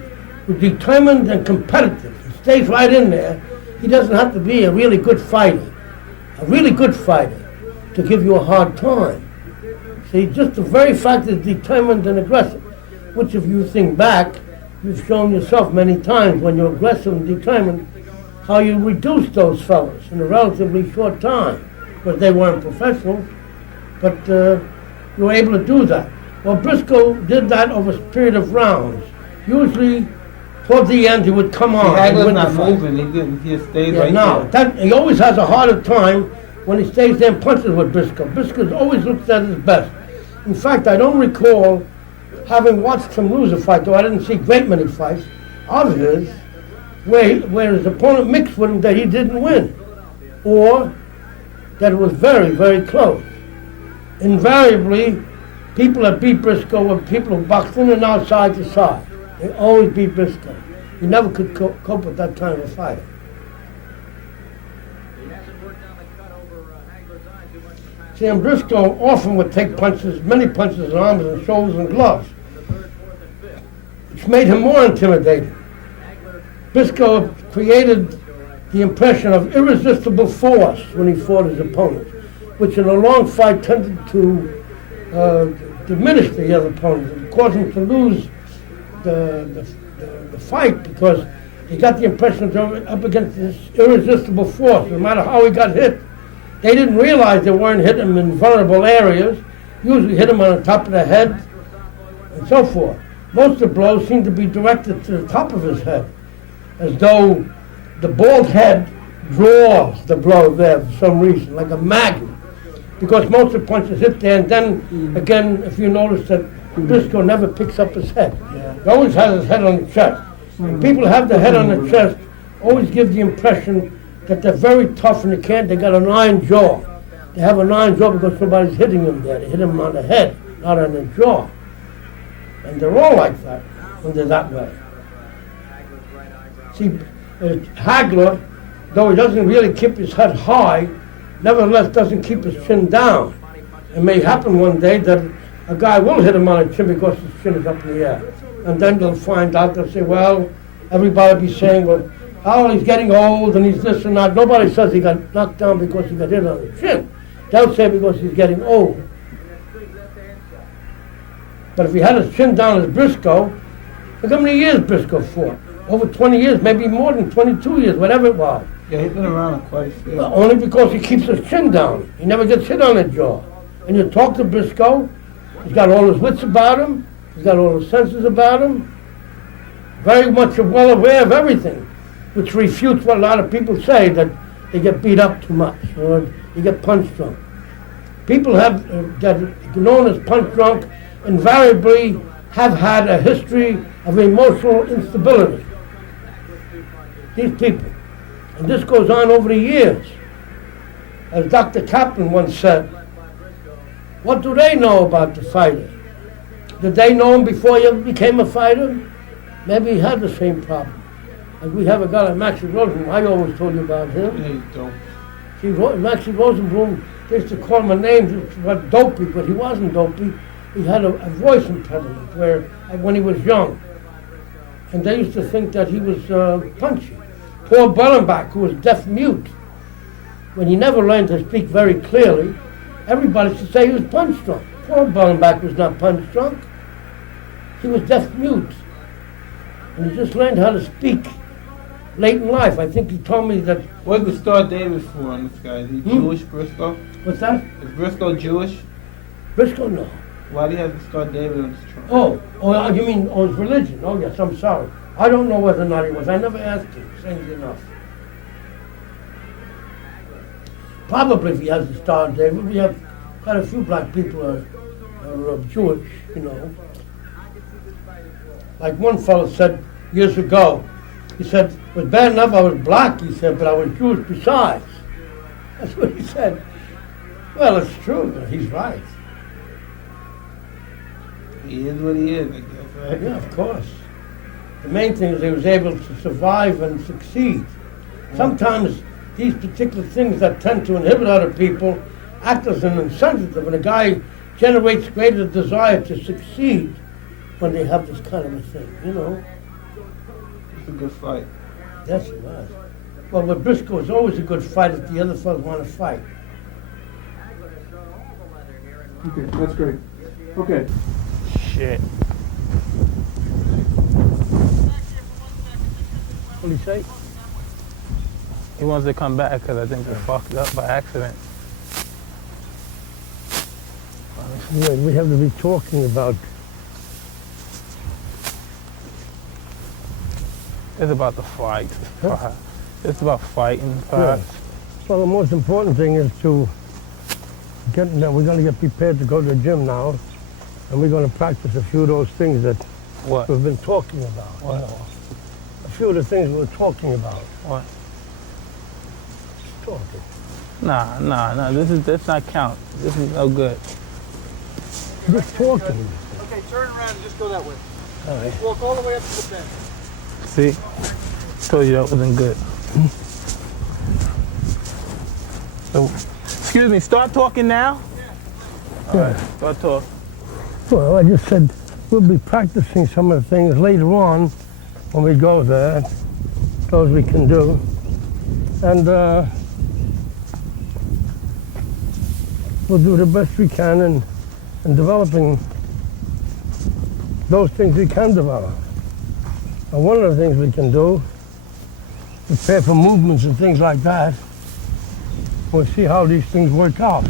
determined and competitive, stays right in there, he doesn't have to be a really good fighter. A really good fighter to give you a hard time. See, just the very fact that he's determined and aggressive, which if you think back, you've shown yourself many times when you're aggressive and determined, how you reduce those fellas in a relatively short time, because they weren't professionals, but you were able to do that. Well, Briscoe did that over a period of rounds. Usually, toward the end, he would come on. and Hagler's win the not fight. moving. He just stays Yeah, right no, there. he always has a harder time when he stays there and punches with Briscoe. Briscoe always looks at his best. In fact, I don't recall having watched him lose a fight, though I didn't see a great many fights of his, where his opponent mixed with him that he didn't win, or that it was very, very close. Invariably, people that beat Briscoe were people who boxed in and out, side to side. They always beat Briscoe. He never could cope with that kind of a fighter. See, and Briscoe often would take punches, many punches in arms and shoulders and gloves, which made him more intimidating. Briscoe created the impression of irresistible force when he fought his opponent, which in a long fight tended to diminish the other opponent and cause him to lose the fight, because he got the impression that they were up against this irresistible force. No matter how he got hit, they didn't realize they weren't hitting him in vulnerable areas. Usually hit him on the top of the head and so forth. Most of the blows seemed to be directed to the top of his head, as though the bald head draws the blow there for some reason, like a magnet. Because most of the punches hit there, and then again, if you notice that Briscoe never picks up his head. He always has his head on the chest. When people have their head on the chest, always give the impression that they're very tough and they got an iron jaw. They have an iron jaw because somebody's hitting them there. They hit them on the head, not on the jaw. And they're all like that when they're that way. See, Hagler, though he doesn't really keep his head high, nevertheless doesn't keep his chin down. It may happen one day that a guy will hit him on the chin because his chin is up in the air. And then they'll find out, they'll say, well, everybody will be saying, well, oh, he's getting old and he's this and that. Nobody says he got knocked down because he got hit on the chin. They'll say because he's getting old. But if he had his chin down as Briscoe, look how many years Briscoe fought. Over 20 years, maybe more than 22 years, whatever it was. Yeah, he's been around quite a few. Only because he keeps his chin down. He never gets hit on the jaw. And you talk to Briscoe, he's got all his wits about him, he's got all his senses about him, very much well aware of everything, which refutes what a lot of people say, that they get beat up too much, or you get punch drunk. People have that are known as punch drunk invariably have had a history of emotional instability. These people. And this goes on over the years. As Dr. Kaplan once said, what do they know about the fighter? Did they know him before he ever became a fighter? Maybe he had the same problem. Like we have a guy like Maxie Rosenblum, I always told you about him. Yeah, you don't. See, Maxie Rosenblum, they used to call him a name, just dopey, but he wasn't dopey. He had a voice impediment when he was young. And they used to think that he was punchy. Paul Bellenbach, who was deaf-mute, when he never learned to speak very clearly, everybody used to say he was punch-drunk. Paul Bellenbach was not punch-drunk. He was deaf-mute. And he just learned how to speak late in life. I think he told me that. What's the Star David for on this guy? Is he Jewish, Briscoe? What's that? Is Briscoe Jewish? Briscoe? No. Why do you have the Star David on his trunk? Oh, you mean his religion? Oh, yes, I'm sorry. I don't know whether or not he was. I never asked him, strangely enough. Probably if he has the Star of David. We have quite a few black people are Jewish, you know. Like one fellow said years ago, he said, it was bad enough I was black, he said, but I was Jewish besides. That's what he said. Well, it's true, he's right. He is what he is, I guess, right? Yeah, of course. The main thing is he was able to survive and succeed. Sometimes these particular things that tend to inhibit other people act as an incentive, and a guy generates greater desire to succeed when they have this kind of a thing, you know. It's a good fight. Yes, it was. Well, with Briscoe, it's always a good fight if the other fellas want to fight. Okay, that's great. Okay. Shit. What did he say? He wants to come back because I think they fucked up by accident. Yeah, we have to be talking about. It's about the fight. Huh? It's about fighting. Yeah. Well, the most important thing is to we're going to get prepared to go to the gym now, and we're going to practice a few of those things that What? we've been talking about. What? You know. A few of the things we were talking about. What? Talking. Nah. This not count. This is no good. Just talking. Okay, turn around and just go that way. All right. Walk all the way up to the bench. See? Told you that wasn't good. So, excuse me, start talking now? All right, start talking. Well, I just said we'll be practicing some of the things later on when we go there, those we can do. And we'll do the best we can in developing those things we can develop. And one of the things we can do, prepare for movements and things like that. We'll see how these things work out.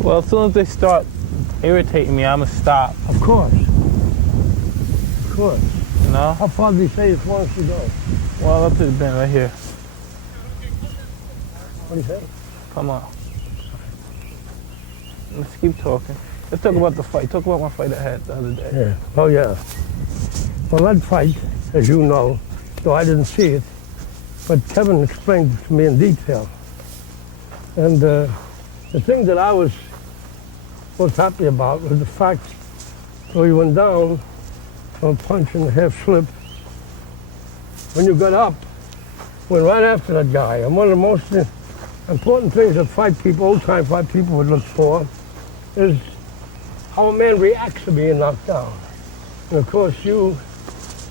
Well, as soon as they start irritating me, I'm going to stop. Of course. Of course. You know? How far do you say it wants to go? Well, up to the bend right here. What do you say? Come on. Let's keep talking. Let's talk about the fight. Talk about my fight I had the other day. Yeah. Oh, yeah. Well, that fight, as you know, though I didn't see it, but Kevin explained it to me in detail. And the thing that I was most happy about was the fact that you went down from a punch and a half slip. When you got up, went right after that guy. And one of the most important things that fight people, old-time fight people would look for is how a man reacts to being knocked down. And of course, you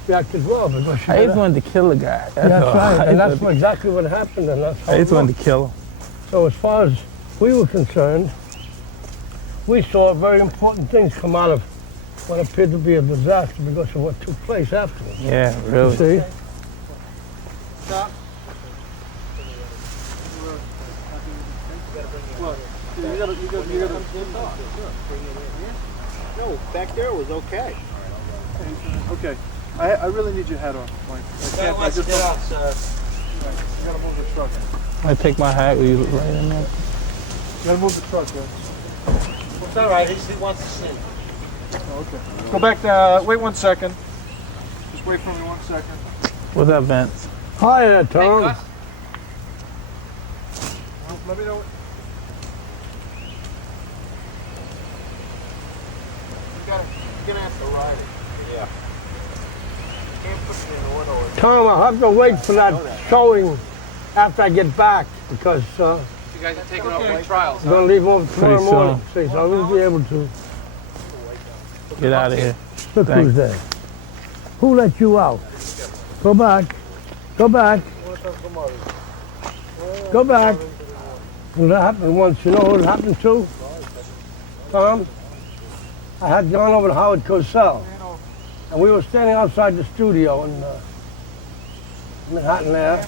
reacted well because you I got just up. wanted to kill a guy. That's all. right, and that's I exactly what happened, and that's how just it wanted looked. to kill him. So as far as we were concerned, we saw very important things come out of what appeared to be a disaster because of what took place afterwards. Yeah, You really. see? Stop. What? You gotta. No, back there was okay. Okay. I really need your hat on, Mike. I can't. I just get out, sir. You gotta move the truck. I take my hat. Will you look right in there? You gotta move the truck, man. It's all right. He wants to sing. Oh, okay. Go back. Wait 1 second. Just wait for me 1 second. What's up, Vince? Hi there, Tom. Well, let me know. You're gonna have to ride it. Yeah. Can't put me in order. Tom, I'll have to wait for that showing after I get back because You guys are taking off white trials. I'm going to leave over tomorrow Pretty morning. See, so I won't be able to. Get out of here. Look Thanks. who's there. Who let you out? Go back. Go back. Go back. Well, that happened once. You know what happened to? Tom? I had gone over to Howard Cosell. And we were standing outside the studio, and Manhattan there,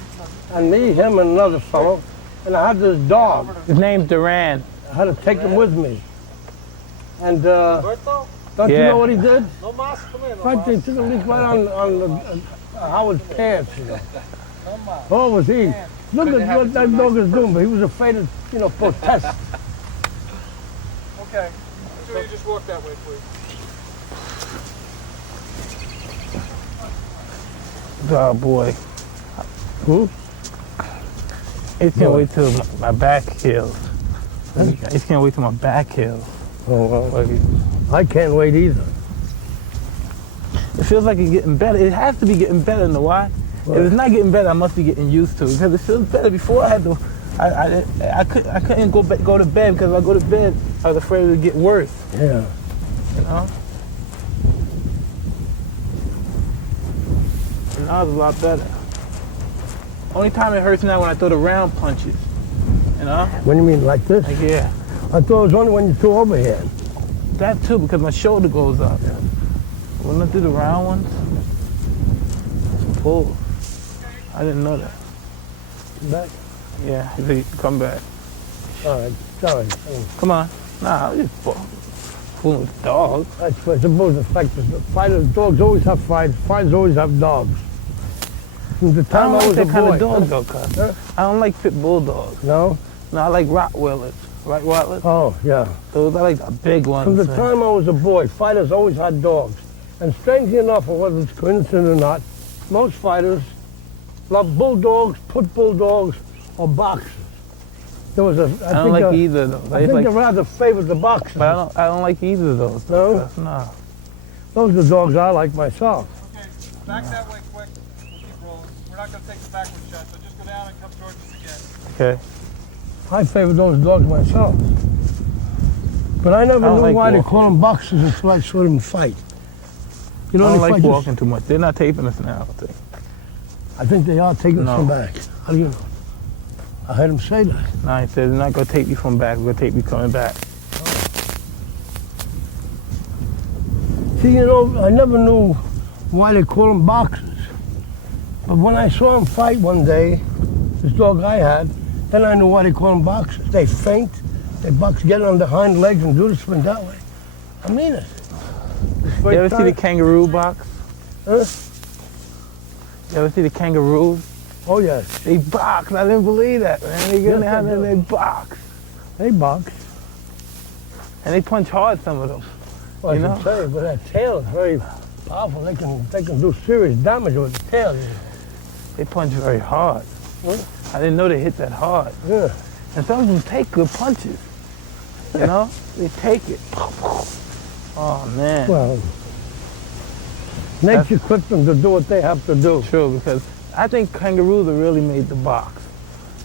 and me, him, and another fellow, and I had this dog. His name's Duran. I had to take him with me. And Roberto? don't you Yeah. know what he did? No mas, come in. No Right, they mas. took a leak right on Howard's pants, you know. No mas. Oh, was he? Look at what that dog is doing, but he was afraid to, protest. Okay. So you just walk that way, please. Oh boy. Who? It can't wait till my back heals. It can't wait till my back heals. Oh, well, I can't wait either. It feels like it's getting better. It has to be getting better. You know why? What? If it's not getting better, I must be getting used to it because it feels better. Before I had to, I couldn't go to bed because if I go to bed, I was afraid it would get worse. Yeah. You know. And now it's a lot better. Only time it hurts now when I throw the round punches. You know. What do you mean, like this? Like yeah, I thought it was only when you threw overhand. that too because my shoulder goes up. When I do the round ones, it's pull. I didn't know that. Back? Yeah, he said, come back. All right, sorry. Come on. Nah, I'm just fooling with the dog. I suppose the fact is that fighters, dogs always have fights. Fighters always have dogs. From the I time don't I like was that a kind boy. of dog though, cuz. Huh? I don't like pit bull dogs. No? No, I like Rottweilers. Right, Rottweilers? Oh, yeah. Those I like the big ones. From the man. time I was a boy, fighters always had dogs. And strangely enough, or whether it's coincident or not, most fighters love bulldogs, pit bulldogs, or boxers. There was a. I don't like either of those. I think like, they rather favored the boxers. but I don't like either of those. No? Cuz. No. Those are the dogs I like myself. Okay, back that way quick. We'll keep rolling. We're not going to take the backward shot, so just go down and come towards us again. Okay. I favor those dogs myself. But I never I don't knew like why they walking. call them boxers until I saw them fight. You know, I don't they like fight walking too much. They're not taping us now, I think. I think they are taking No. some back. How do you know? I heard them say that. No, he said they're not going to tape you from back. We're going to tape you coming back. See, you know, I never knew why they call them boxers. But when I saw them fight one day, this dog I had, then I knew why they call them boxers. They feint, they box, get on their hind legs and do the spin that way. I mean it. You ever see the kangaroo box? Huh? You ever see the kangaroos? Oh, yes. They box. I didn't believe that, man. They get in Yes, there they and do. they box. They box. And they punch hard, some of them. Well, You I know? can tell you, but that tail is very powerful. They can do serious damage with the tail. They punch very hard. What? I didn't know they hit that hard. Yeah. And some of them take good punches. You know? They take it. Oh, man. Well, nature equipped them to do what they have to do. True, because I think kangaroos are really made to box.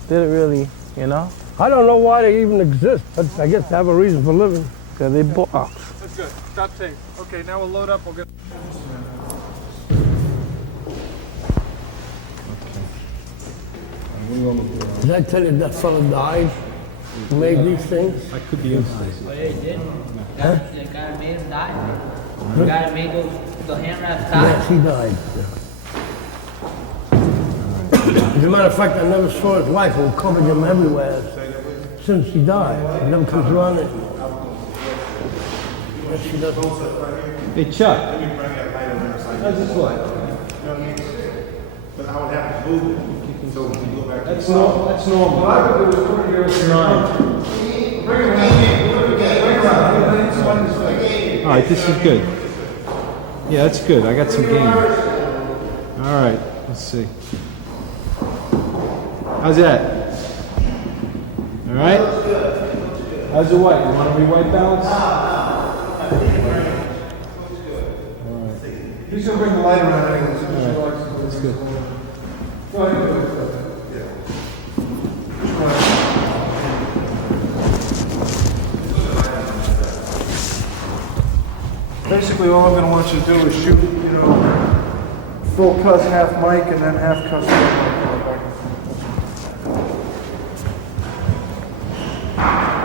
They're really, you know? I don't know why they even exist, but I guess they have a reason for living. Because they box. That's good. Stop tape. Okay, now we'll load up. We'll get. Did I tell you that fella died who made these things? I could be inside. Oh, yeah, he did. The guy made him die. The guy that made the hammer die. Yes, he died. As a matter of fact, I never saw his wife who covered him everywhere since he died. He never comes around it. Yes, she doesn't. Hey, Chuck. How's this look? But I would have to move it, so when you go back. That's normal. That's normal. It's nine. All right, this is good. Yeah, that's good. I got some game. All right, let's see. How's that? All right. How's the white? You want to re-white balance? He's going to bring the light around anyway. That's good. Go ahead. Basically, all I'm going to want you to do is shoot, full cuss, half mic, and then half cuss.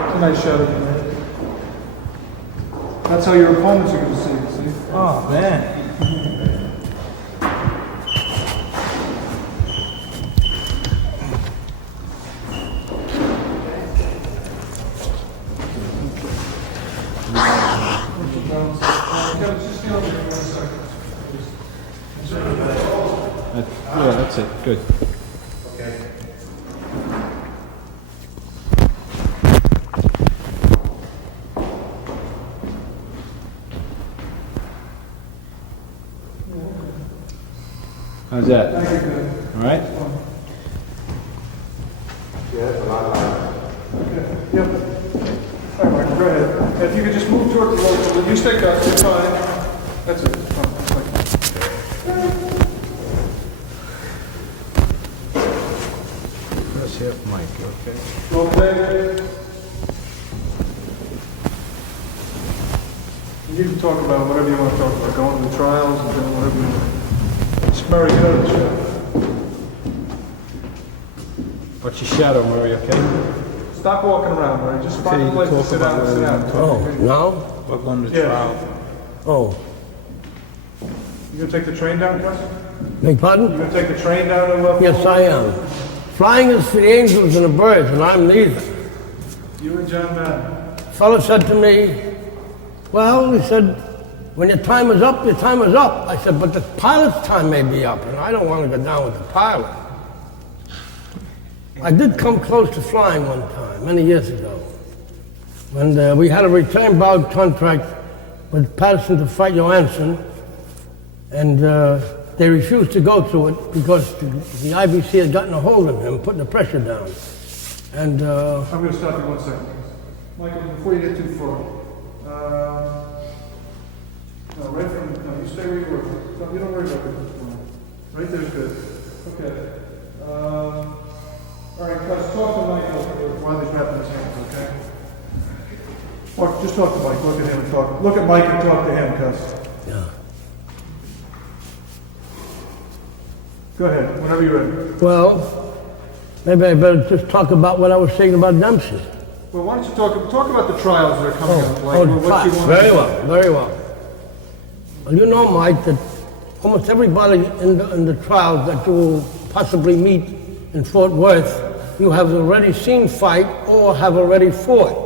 It's a nice shot of you, man. That's how your opponents are going to see it, see? Oh, man. Yeah, that's it, good. Okay. How's that? All right? Yep. All right, Mark, go ahead. If you could just move toward the local, you stay back, you're fine. That's it. Let's have Mike, okay? Roll play. You can talk about whatever you want to talk about, going to the trials and doing whatever you want. Murray, get out of the chair. What's your shadow, Murray, okay? Stop walking around, Murray. Just find Okay, a place to talk sit about down and sit whatever down. Oh, now? We're going to Yeah. trial. Oh, You gonna take the train down, Gus? beg You pardon? gonna take the train down to, Yes, I am. Flying is for the angels and the birds, and I'm neither. You and John Madden. Fellow said to me, well, he said, when your time is up, your time is up. I said, but the pilot's time may be up, and I don't want to go down with the pilot. I did come close to flying one time, many years ago, when we had a return bound contract with Patterson to fight Johansson, and they refused to go through it because the IBC had gotten a hold of him, putting the pressure down. And I'm gonna stop you 1 second. Michael, before you get too far. No, right from, no, you stay where you were. No, you don't worry about it. Right there's good. Okay. All right, Gus, talk to Michael while he's wrapping his hands, okay? Mark, just talk to Mike, look at him and talk. Look at Mike and talk to him, Gus. yeah. Go ahead, whenever you're ready. Well, maybe I better just talk about what I was saying about Dempsey. Well, why don't you talk about the trials that are coming up? Like, the what you trials. want Very to- well, very well. Well, you know, Mike, that almost everybody in the trials that you will possibly meet in Fort Worth, you have already seen fight or have already fought.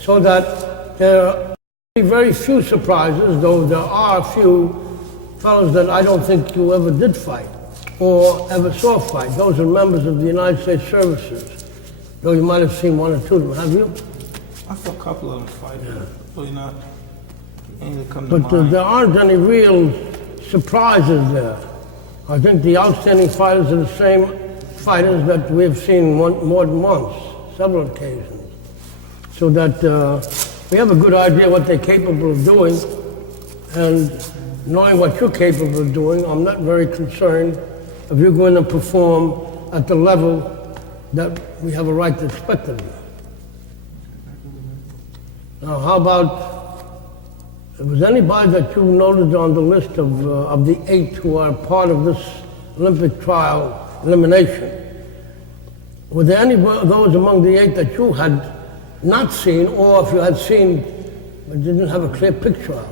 So that there are very few surprises, though there are a few fellows that I don't think you ever did fight or ever saw fight. Those are members of the United States Services, though you might have seen one or two of them, have you? I saw a couple of them fight, really not. Any that come to But mind. there aren't any real surprises there. I think the outstanding fighters are the same fighters that we've seen more than once, several occasions. So that we have a good idea what they're capable of doing, and knowing what you're capable of doing, I'm not very concerned if you're going to perform at the level that we have a right to expect of you. Now, how about, was anybody that you noted on the list of the 8 who are part of this Olympic trial elimination? Were there any of those among the 8 that you had not seen, or if you had seen but didn't have a clear picture of?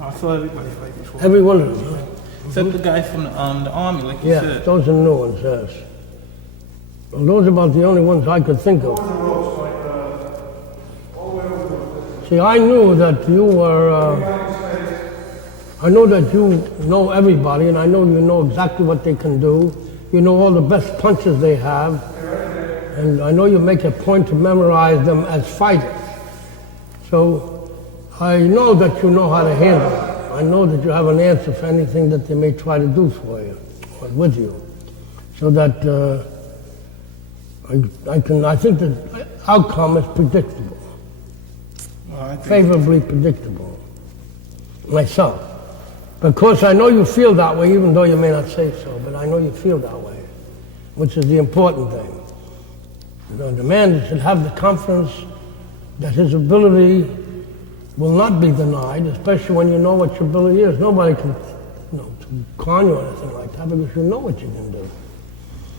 I saw everybody fight before. Every one of them, huh? Except the guy from the army, like you Yeah, said. those are new ones, yes. Well, those are about the only ones I could think of. See, I knew that you were, I know that you know everybody, and I know you know exactly what they can do. You know all the best punches they have, and I know you make a point to memorize them as fighters. So I know that you know how to handle it. I know that you have an answer for anything that they may try to do for you or with you, so that I think the outcome is predictable, favorably predictable. Myself, because I know you feel that way, even though you may not say so, but I know you feel that way, which is the important thing. You know, the man should have the confidence that his ability will not be denied, especially when you know what your ability is. Nobody can, con you or anything like that because you know what you can do.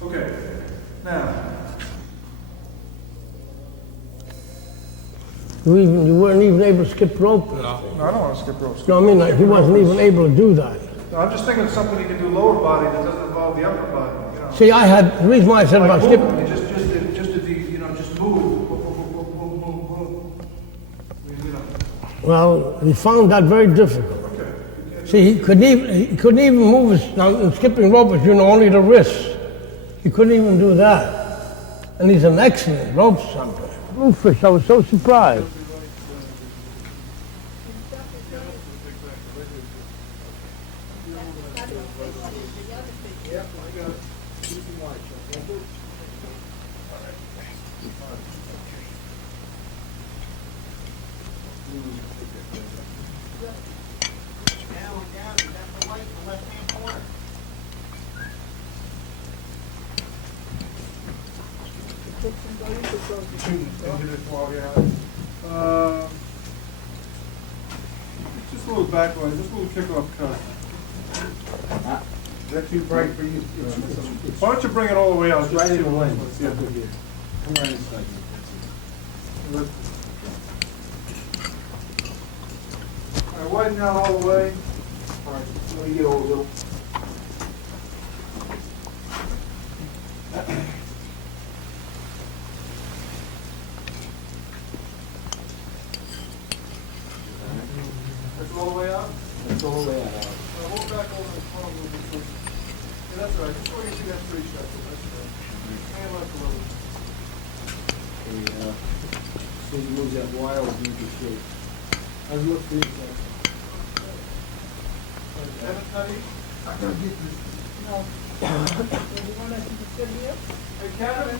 Okay, now, You weren't even able to skip rope. no, I don't want to skip ropes. No, I mean, like, he wasn't even able to do that. No, I'm just thinking of something you can do lower body that doesn't involve the upper body, you know. See, the reason why I said about skip, movement, just move. You know. well, he found that very difficult. Okay, you See, he couldn't even move his, now in skipping rope is, only the wrists. He couldn't even do that. And he's an excellent rope jumper. Bluefish, I was so surprised. Just a little backwards, just a little kickoff cut. Is that too bright for you? Why don't you bring it all the way out? Right in the way. lane. Let's see how good it is. Come right inside. All right, widen out all the way. All right, let me get over a little. That's all the way out? That's all the way out. Hold back over the front a little bit. Yeah, that's right. Just so you see that three shot. That's right. Hang left a little. As soon as you move that wire, it'll be in good shape. How's it look for you? I gotta get this. No. Hey, Kevin.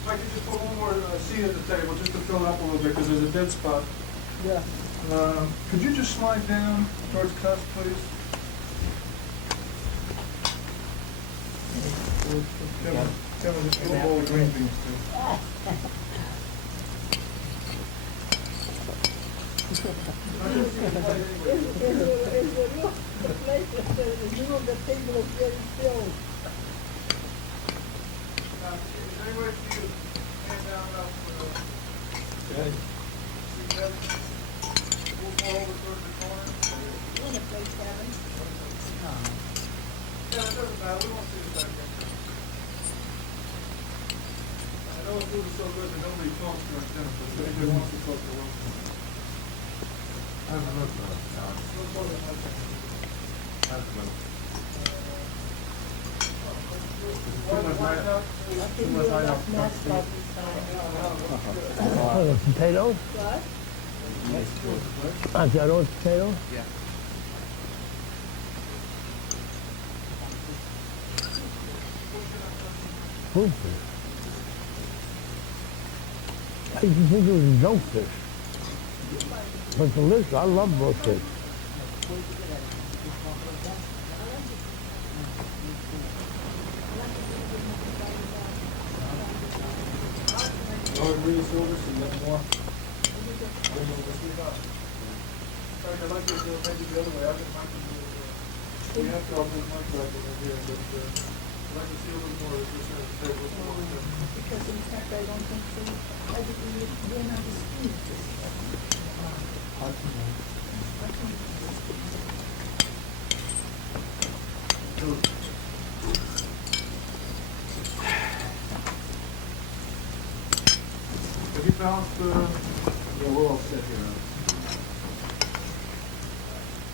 If I could just put one more seat at the table, just to fill it up a little bit, because there's a dead spot. Yeah. Could you just slide down towards Cuss, please? Kevin, just get a bowl of green beans, too. I know food is so good that nobody talks during dinner, but if anybody wants to talk, they're welcome. I have a look for it. Oh, the potatoes? Are those potatoes? Yeah. Bluefish. I used to think it was a junk but delicious. I love bluefish. Bring us over some more. I'd like to go maybe the other way. I think Mike can do it. We have to open Mike back over here, but I'd like to see a little more of this at the table. Because in fact, I don't think so. I didn't even understand this. Have you balanced Yeah, we're all set here.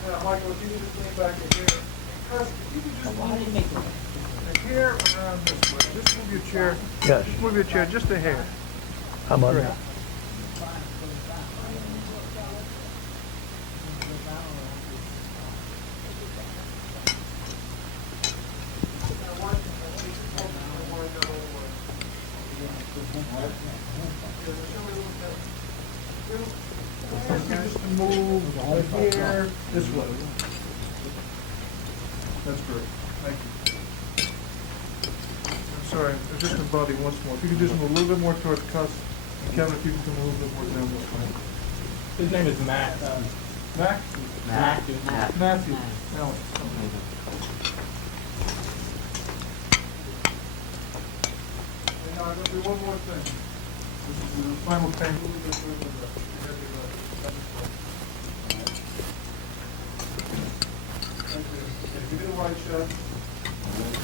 yeah, Michael, if you need to lean back in here. Chris, if you could just Why did it make it? a hair around this way. Just move your chair. Yes. Just move your chair just a hair. How about that? Just to move here, this way. That's great, thank you. I'm sorry, I just gonna bother you once more. If you could just move a little bit more towards Cuss, and Kevin, if you can come a little bit more down this way. His name is Matt. Mac? Matthew. Matthew. Now, and now I'm gonna do one more thing. This is the final thing. Thank you. If you do right white shot.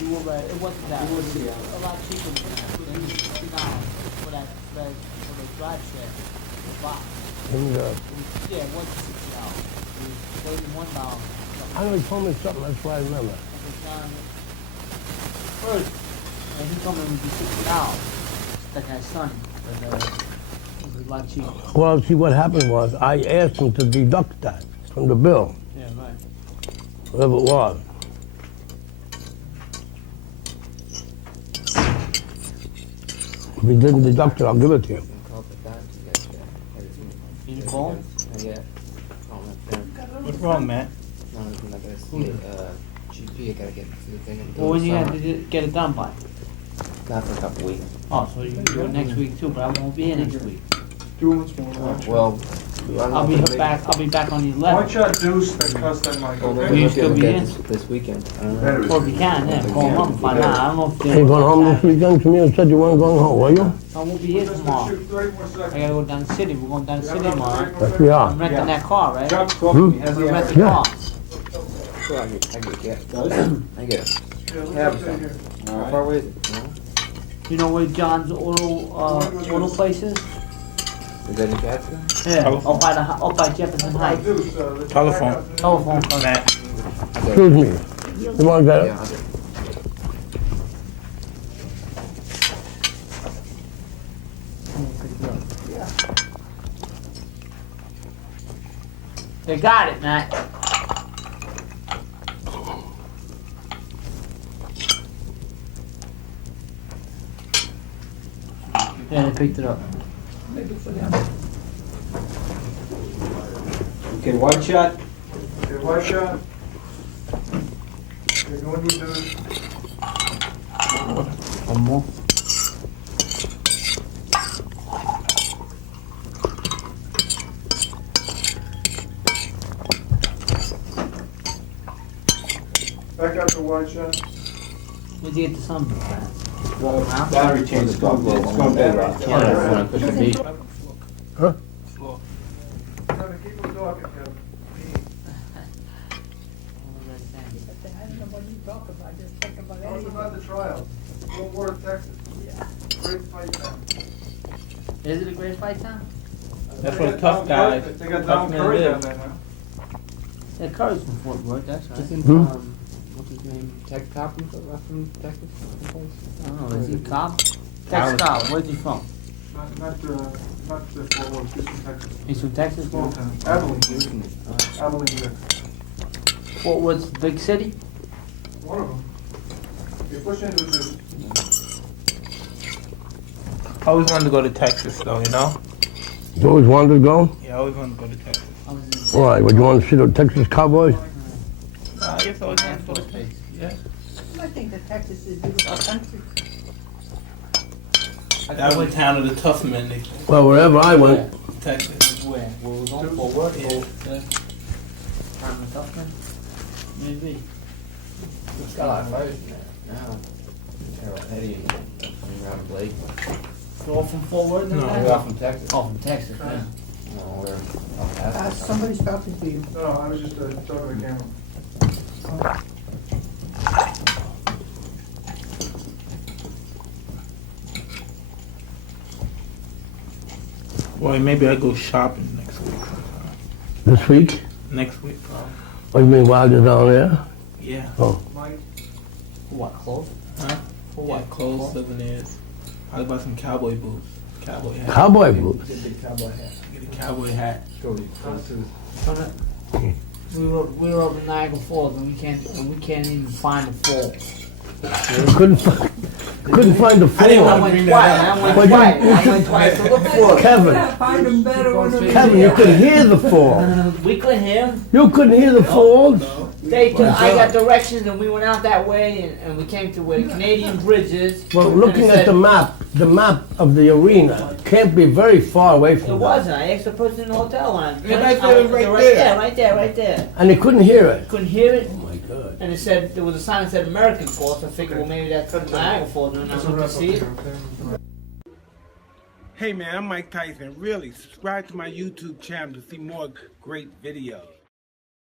You were right. It wasn't that. It was a lot cheaper than $60 for that for the drive shaft, the box. And, Yeah, it wasn't $60. It was $31. I know he told me something, that's why I remember. First, he told me it would be $60. Like that Sunny, but it was a lot cheaper. Well, see, what happened was, I asked him to deduct that from the bill, Yeah, right. whatever it was. If he didn't deduct it, I'll give it to you. You didn't call him? What's wrong, man? No, I'm not gonna see it. GP, I gotta get to the thing. Well, when you have to get it done by? Not for a couple weeks. Oh, so you can do it next week too, but I won't be here next week. Do what's more. Well, I'll be back on the White 11th. shot deuce that cost that money. well, Okay? maybe You we'll still get be it in? this weekend. I don't know. Or if you can, yeah, call them up and find out. I don't know if Hey, they're. you going home this weekend to me and said you weren't going home, were you? I won't be here Just tomorrow. shoot 30 more seconds. I gotta go down the city. We're going down the city tomorrow. Yes, we are. I'm renting that car, right? Chuck's talking to me. We're Has he renting ever- the Yeah. car. Sure, I get I get it. Yeah, let's Have update some. here. How far away is it? No? You know where John's auto place is? Is that in Jackson? Yeah, up by Jefferson Heights. Deuce, the Telephone. backup- Telephone company. Matt. Excuse me. You want to get Yeah, it? I'll get it. They got it, Matt. Yeah, they picked it up. Okay, white shot. Okay, white shot. Okay, go and do deuce. One more. Back out to white shot. Where'd you get the sunroof at? Well, battery change, it's going dead. It's going dead right now. Yeah, when I push the beat. Huh? Kevin, keep him talking, Kevin. I don't know what you talk about, just talk about Tell us anything. about the trials. Fort Worth, Texas. Great fight town. Is it a great fight town? That's They what got tough Don guys. Curry- They got tough Don men Curry live. down there now. Yeah, Curry's from Fort Worth, that's right. Isn't, Hmm? what's his name? Tech Top from Texas? I don't know, is he a cop? Tex Scott, where's he from? Not Fort Worth, just in Texas. He's from Texas? Small town. Abilene. Abilene, yeah. Fort Worth's a big city? One of them. You push into the, I always wanted to go to Texas, though, you know? You always wanted to go? Yeah, I always wanted to go to Texas. I was in Why, would you want to see the Texas Cowboys? I guess I always wanted to go to Texas. Yeah. I think that Texas is a beautiful country. That was town of the tough men, they, Well, wherever I went, Texas. Where? Where was on Fort Worth? Yeah. Town of Tuffman? Maybe. It's got a lot of fighters in there now. Harold Petty and Robert Blake. They're all from Fort Worth? No, They're all from Texas. Oh, from Texas, yeah. No, we're off past. Somebody's talking to you. no, I was just talking to the camera. Boy, maybe I go shopping next week sometime. this week. Next week, probably. Oh, you mean while you're down there? Yeah. Oh, Mike, What, clothes? Huh? For what? Clothes, souvenirs. Probably buy some cowboy boots. Cowboy hat. cowboy boots. Get a big cowboy hat. Get a cowboy hat. We were up in Niagara Falls and we can't even find the falls. Couldn't find the I didn't phone. I want went bring twice, that up. I But went you- twice, you I went twice to look for it. Kevin, Find them better when they're Kevin, you could hear the fall. We couldn't hear him. You couldn't hear the falls? I got directions and we went out that way and we came to where the Canadian bridge is. Well, And looking it at said- the map of the arena, can't be very far away It from that. wasn't. I asked the person in the hotel and Yeah, right there, right there. Right there. And they couldn't hear it. Couldn't hear it. Oh my Good. And it said, there was a sign that said American Falls. I figured, well, maybe that's Niagara Falls, and I went to see it. Hey man, I'm Mike Tyson. Really, subscribe to my YouTube channel to see more great videos.